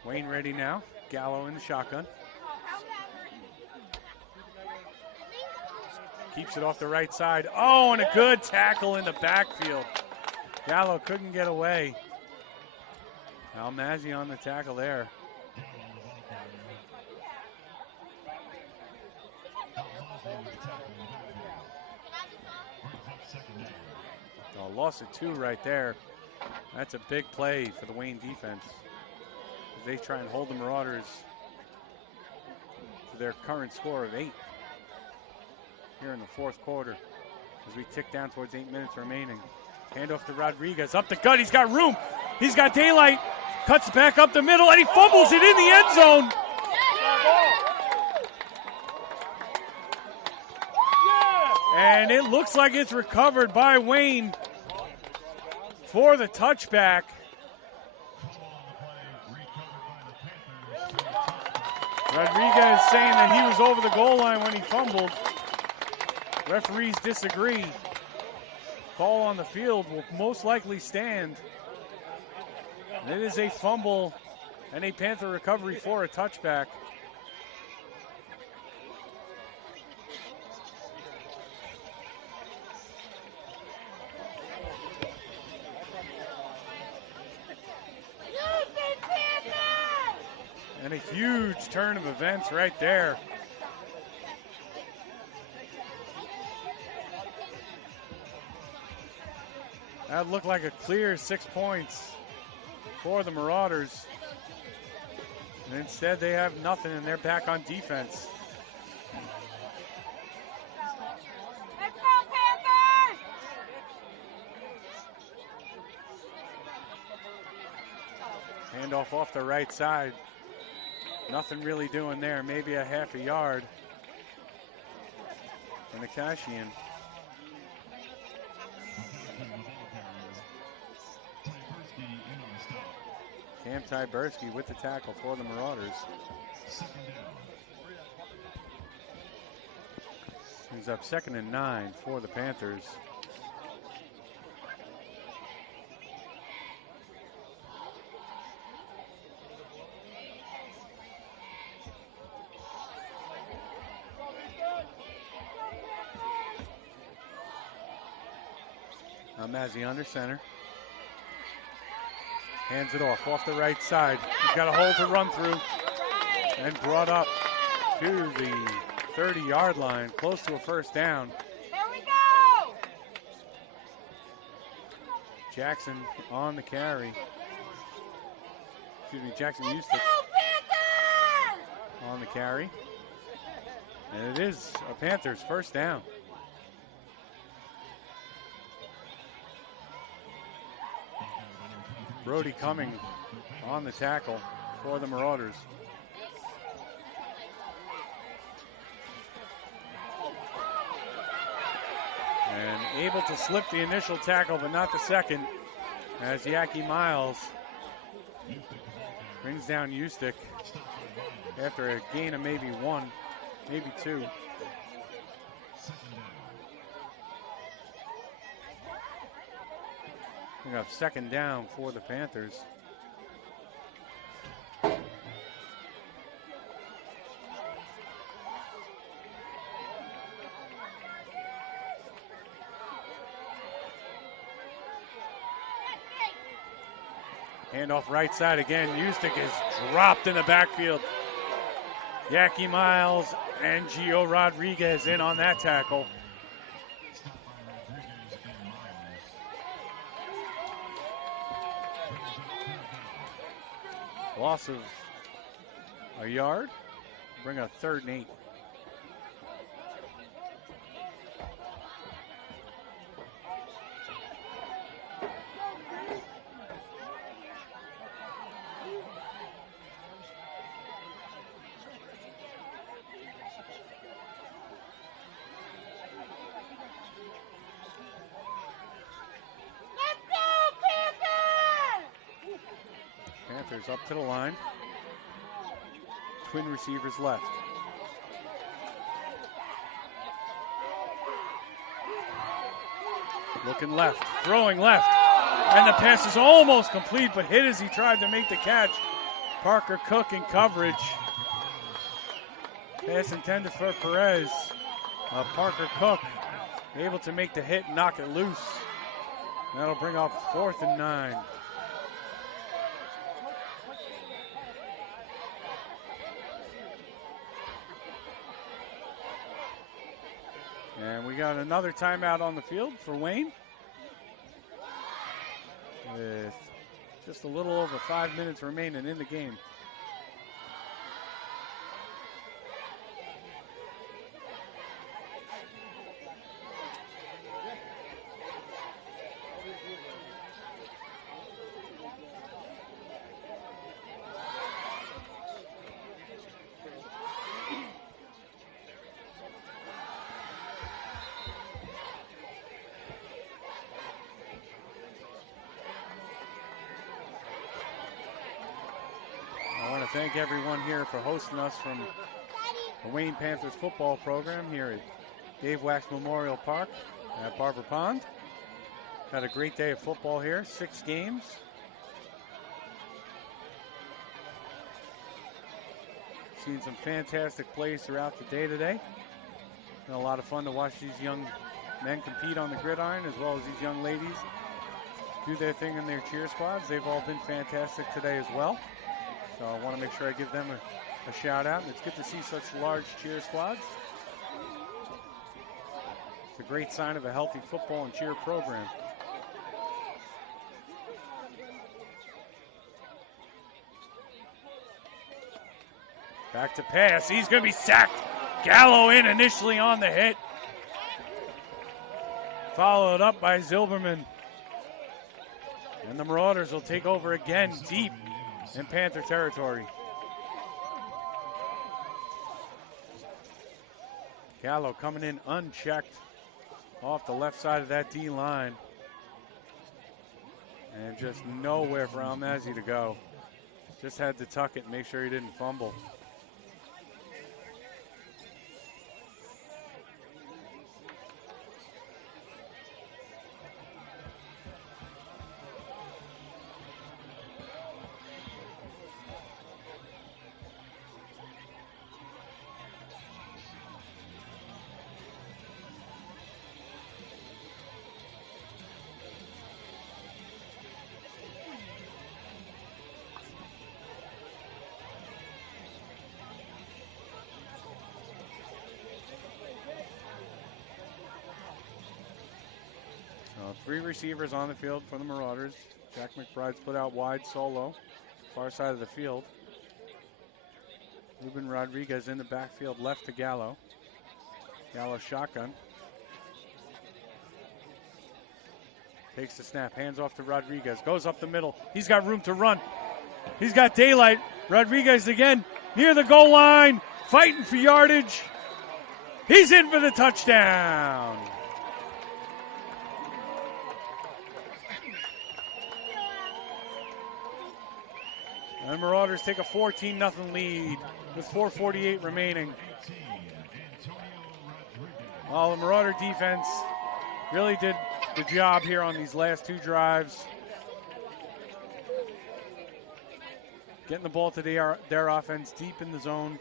Wayne ready now. Gallo in the shotgun. Keeps it off the right side. Oh, and a good tackle in the backfield. Gallo couldn't get away. Almazi on the tackle there. A loss of 2 right there. That's a big play for the Wayne defense as they try and hold the Marauders to their current score of 8 here in the 4th quarter as we tick down towards 8 minutes remaining. Handoff to Rodriguez, up the gut, he's got room, he's got daylight, cuts back up the middle, and he fumbles it in the end zone. And it looks like it's recovered by Wayne for the touchback. Rodriguez saying that he was over the goal line when he fumbled. Referees disagree. Ball on the field will most likely stand. And it is a fumble and a Panther recovery for a touchback. And a huge turn of events right there. That looked like a clear 6 points for the Marauders. And instead they have nothing and they're back on defense. Handoff off the right side. Nothing really doing there, maybe a half a yard. And the Kashian. Cam Tyberski with the tackle for the Marauders. Brings up 2nd and 9 for the Panthers. Now Mazzy under center. Hands it off the right side. He's got a hole to run through. And brought up to the 30-yard line, close to a first down. Here we go! Jackson on the carry. Excuse me, Jackson Houston on the carry. And it is a Panthers first down. Brody Cumming on the tackle for the Marauders. And able to slip the initial tackle, but not the second, as Yaki Miles brings down Ustick after a gain of maybe 1, maybe 2. We got 2nd down for the Panthers. Handoff right side again. Ustick is dropped in the backfield. Yaki Miles and Gio Rodriguez in on that tackle. Loss of a yard. Bring a 3rd and 8. Panthers up to the line. Twin receivers left. Looking left, throwing left. And the pass is almost complete, but hit as he tried to make the catch. Parker Cook in coverage. Pass intended for Perez. Parker Cook able to make the hit and knock it loose. That'll bring up 4th and 9. And we got another timeout on the field for Wayne, with just a little over 5 minutes remaining in the game. Thank everyone here for hosting us from the Wayne Panthers football program here at Dave Wax Memorial Park at Barber Pond. Had a great day of football here, 6 games. Seen some fantastic plays throughout the day today. Been a lot of fun to watch these young men compete on the gridiron, as well as these young ladies do their thing in their cheer squads. They've all been fantastic today as well. So I want to make sure I give them a shout out. It's good to see such large cheer squads. It's a great sign of a healthy football and cheer program. Back to pass. He's going to be sacked. Gallo in initially on the hit. Followed up by Zilberman. And the Marauders will take over again deep in Panther territory. Gallo coming in unchecked off the left side of that D line. And just nowhere for Almazi to go. Just had to tuck it and make sure he didn't fumble. 3 receivers on the field for the Marauders. Jack McBride's put out wide solo, far side of the field. Ruben Rodriguez in the backfield, left to Gallo. Gallo shotgun. Takes the snap, hands off to Rodriguez, goes up the middle. He's got room to run. He's got daylight. Rodriguez again near the goal line, fighting for yardage. He's in for the touchdown. And the Marauders take a 14-0 lead with 4:48 remaining. Well, the Marauder defense really did the job here on these last 2 drives. Getting the ball to their offense deep in the zone.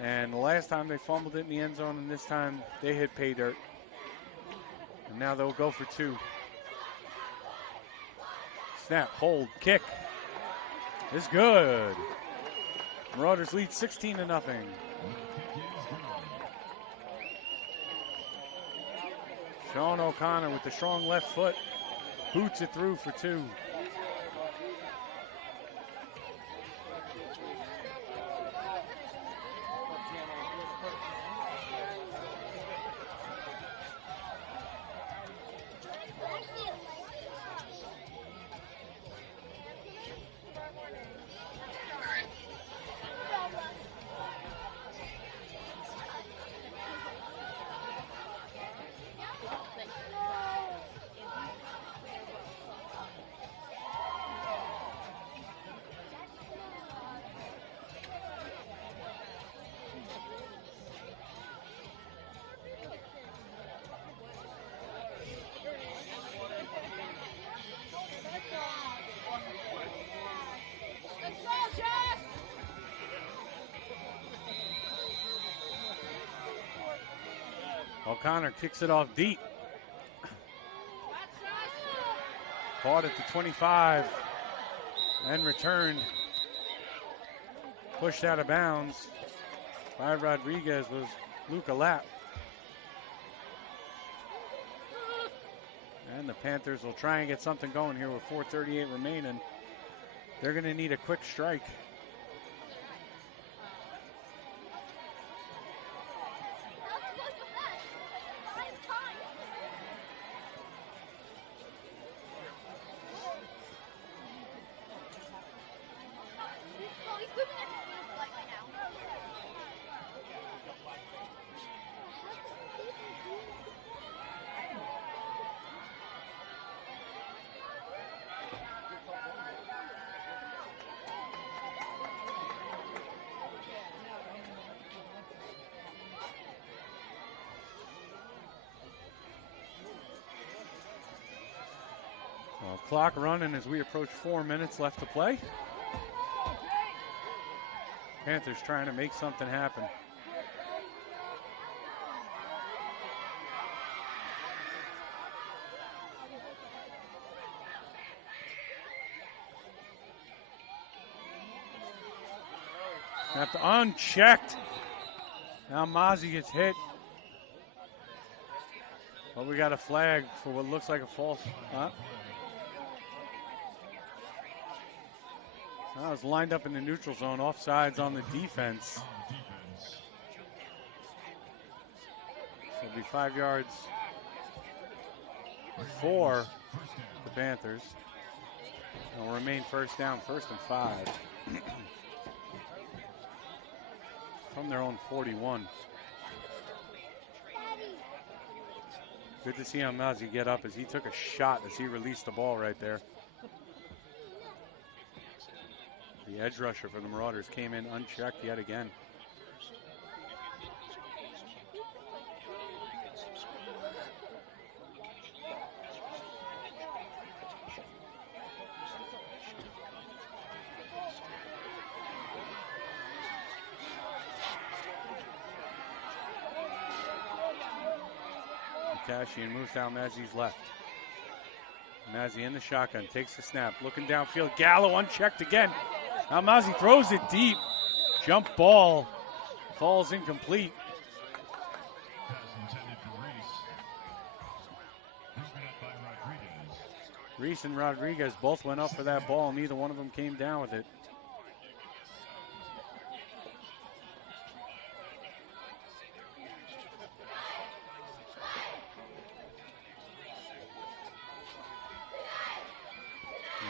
And the last time they fumbled it in the end zone, and this time they hit pay dirt. And now they'll go for 2. Snap, hold, kick. It's good. Marauders lead 16-0. Sean O'Connor with the strong left foot boots it through for 2. O'Connor kicks it off deep. Caught at the 25 and returned. Pushed out of bounds by Rodriguez was Luca Lapp. And the Panthers will try and get something going here with 4:38 remaining. They're going to need a quick strike. Clock running as we approach 4 minutes left to play. Panthers trying to make something happen. Snapped unchecked. Now Mozzie gets hit. But we got a flag for what looks like a false. I was lined up in the neutral zone, offsides on the defense. So it'll be 5 yards for the Panthers. And will remain first down, 1st and 5. From their own 41. Good to see Amazi get up as he took a shot as he released the ball right there. The edge rusher for the Marauders came in unchecked yet again. Cashian moves down Mazzi's left. Mazzi in the shotgun, takes the snap, looking downfield. Gallo unchecked again. Now Mazzi throws it deep. Jump ball. Falls incomplete. Pass intended for Reese. Broken up by Reese and Rodriguez both went up for that ball. Neither one of them came down with it.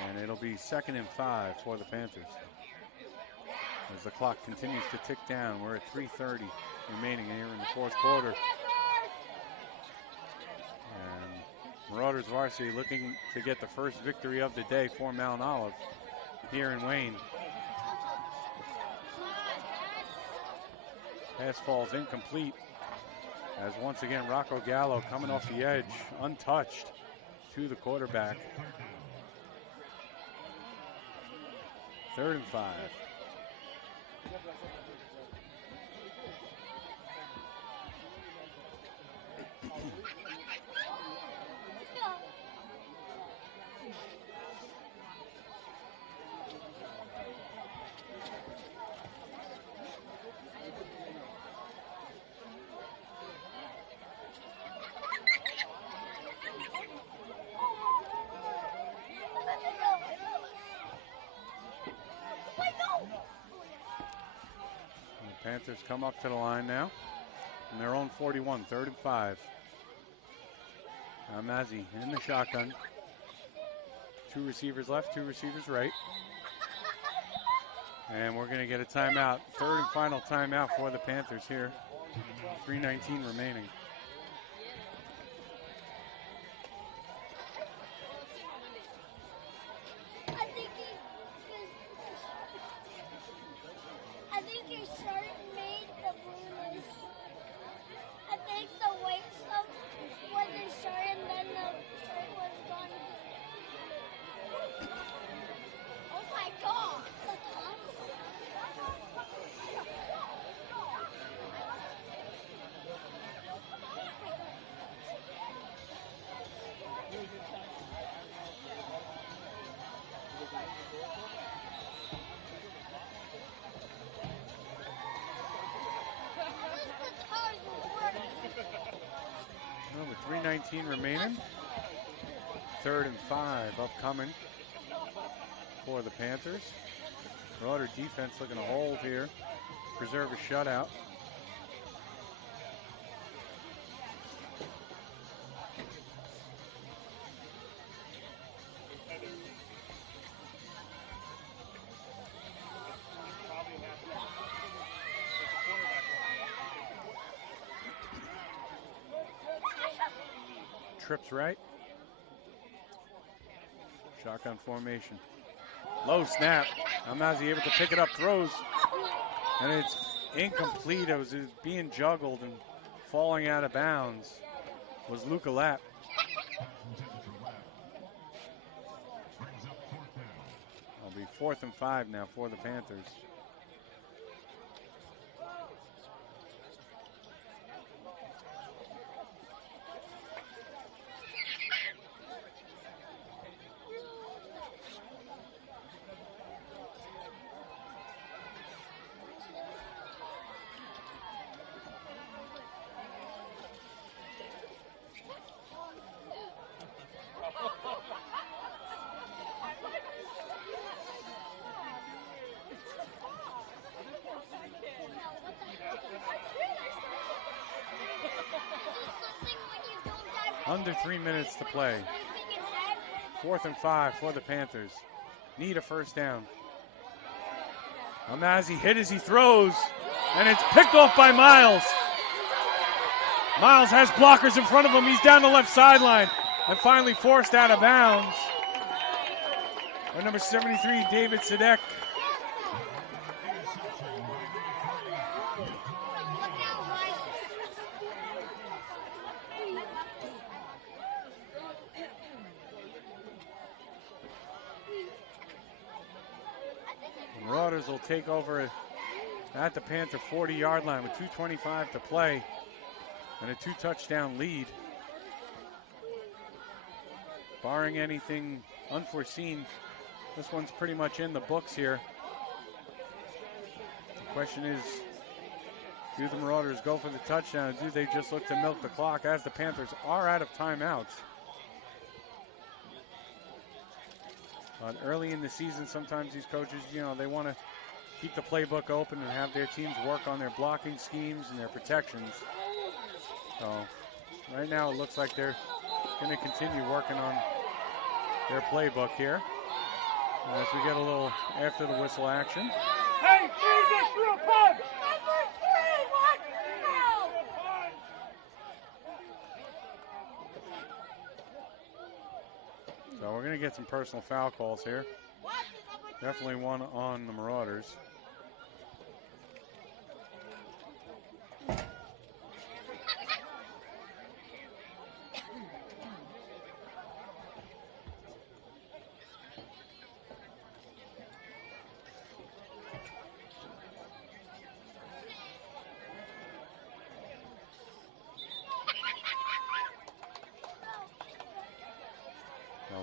And it'll be 2nd and 5 for the Panthers. As the clock continues to tick down, we're at 3:30 remaining here in the 4th quarter. And Marauders Varsity looking to get the first victory of the day for Mount Olive here in Wayne. Pass falls incomplete as once again Rocco Gallo coming off the edge, untouched to the quarterback. 3rd and 5. Panthers come up to the line now. And their own 41, 3rd and 5. Mazzi in the shotgun. 2 receivers left, 2 receivers right. And we're going to get a timeout. 3rd and final timeout for the Panthers here. 3:19 remaining. With 3:19 remaining. 3rd and 5 upcoming for the Panthers. Marauder defense looking to hold here, preserve a shutout. Trips right. Shotgun formation. Low snap. Amazi able to pick it up, throws. And it's incomplete. It was being juggled and falling out of bounds. Was Luca Lapp. It'll be 4th and 5 now for the Panthers. Under 3 minutes to play. 4th and 5 for the Panthers. Need a first down. Amazi hit as he throws, and it's picked off by Miles. Miles has blockers in front of him. He's down the left sideline and finally forced out of bounds. By number 73, David Sadek. Marauders will take over at the Panther 40-yard line with 2:25 to play and a 2-touchdown lead. Barring anything unforeseen, this one's pretty much in the books here. The question is, do the Marauders go for the touchdown, or do they just look to milk the clock as the Panthers are out of timeouts? But early in the season, sometimes these coaches, they want to keep the playbook open and have their teams work on their blocking schemes and their protections. So right now it looks like they're going to continue working on their playbook here. As we get a little after the whistle action. Hey, Jesus, through a punch! So we're going to get some personal foul calls here. Definitely one on the Marauders.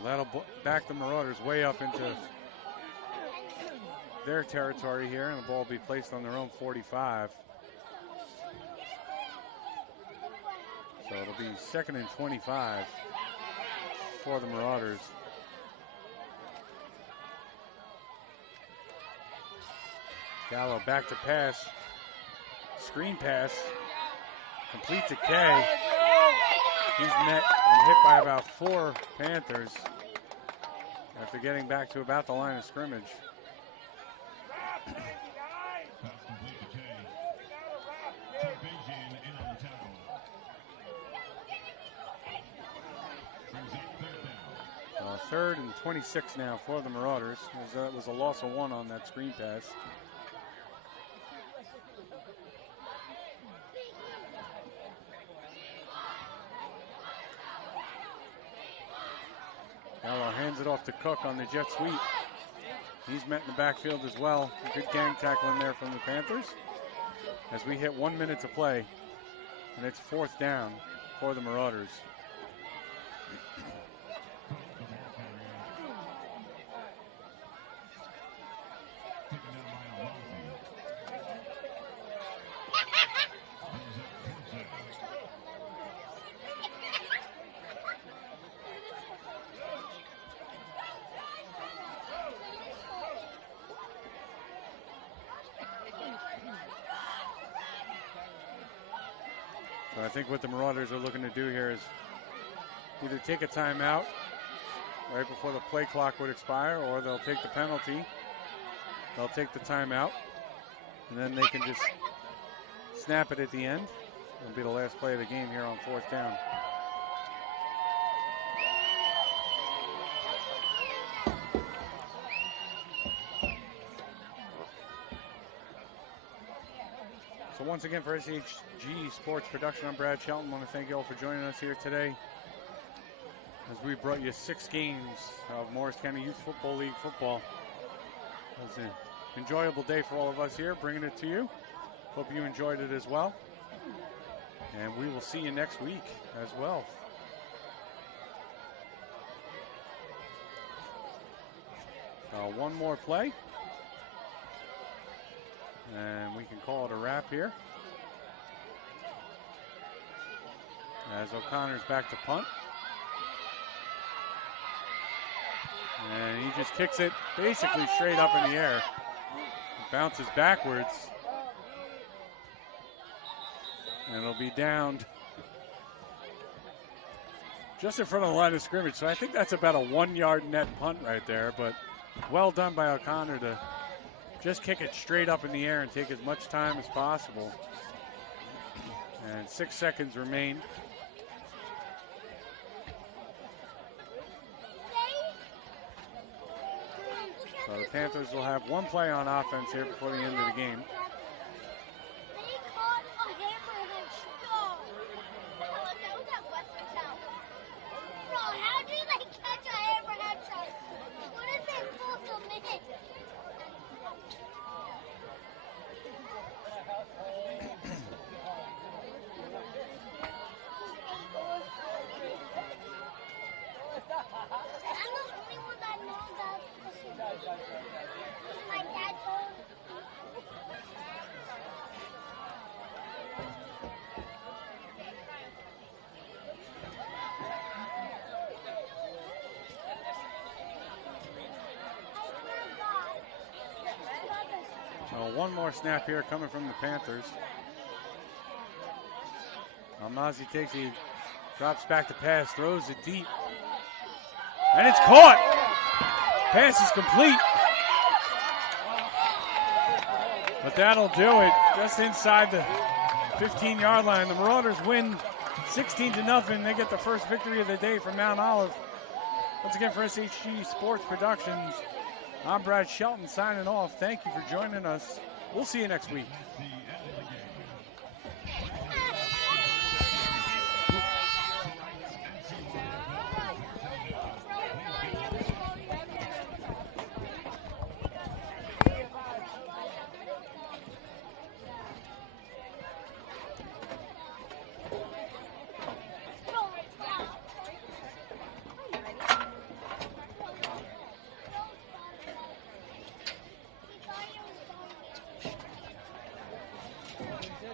That'll back the Marauders way up into their territory here, and the ball will be placed on their own 45. So it'll be 2nd and 25 for the Marauders. Gallo back to pass. Screen pass. Complete to K. He's met and hit by about 4 Panthers after getting back to about the line of scrimmage. Pass complete to K. Beijing in on the tackle. Brings up 3rd down. 3rd and 26 now for the Marauders. That was a loss of 1 on that screen pass. Gallo hands it off to Cook on the jet sweep. He's met in the backfield as well. A good gang tackle in there from the Panthers. As we hit 1 minute to play, and it's 4th down for the Marauders. I think what the Marauders are looking to do here is either take a timeout right before the play clock would expire, or they'll take the penalty. They'll take the timeout, and then they can just snap it at the end. It'll be the last play of the game here on 4th down. So once again for SHG Sports Production, I'm Brad Shelton. I want to thank you all for joining us here today as we brought you 6 games of Morris County Youth Football League football. It was an enjoyable day for all of us here, bringing it to you. Hope you enjoyed it as well. And we will see you next week as well. One more play. And we can call it a wrap here. As O'Connor's back to punt. And he just kicks it basically straight up in the air. It bounces backwards. And it'll be downed just in front of the line of scrimmage. So I think that's about a 1-yard net punt right there. But well done by O'Connor to just kick it straight up in the air and take as much time as possible. And 6 seconds remain. So the Panthers will have 1 play on offense here before the end of the game. One more snap here coming from the Panthers. Almazi takes it, drops back to pass, throws it deep. And it's caught. Pass is complete. But that'll do it. Just inside the 15-yard line. The Marauders win 16-0. They get the first victory of the day from Mount Olive. Once again, for SHG Sports Productions, I'm Brad Shelton signing off. Thank you for joining us. We'll see you next week.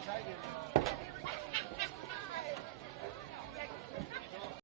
I did.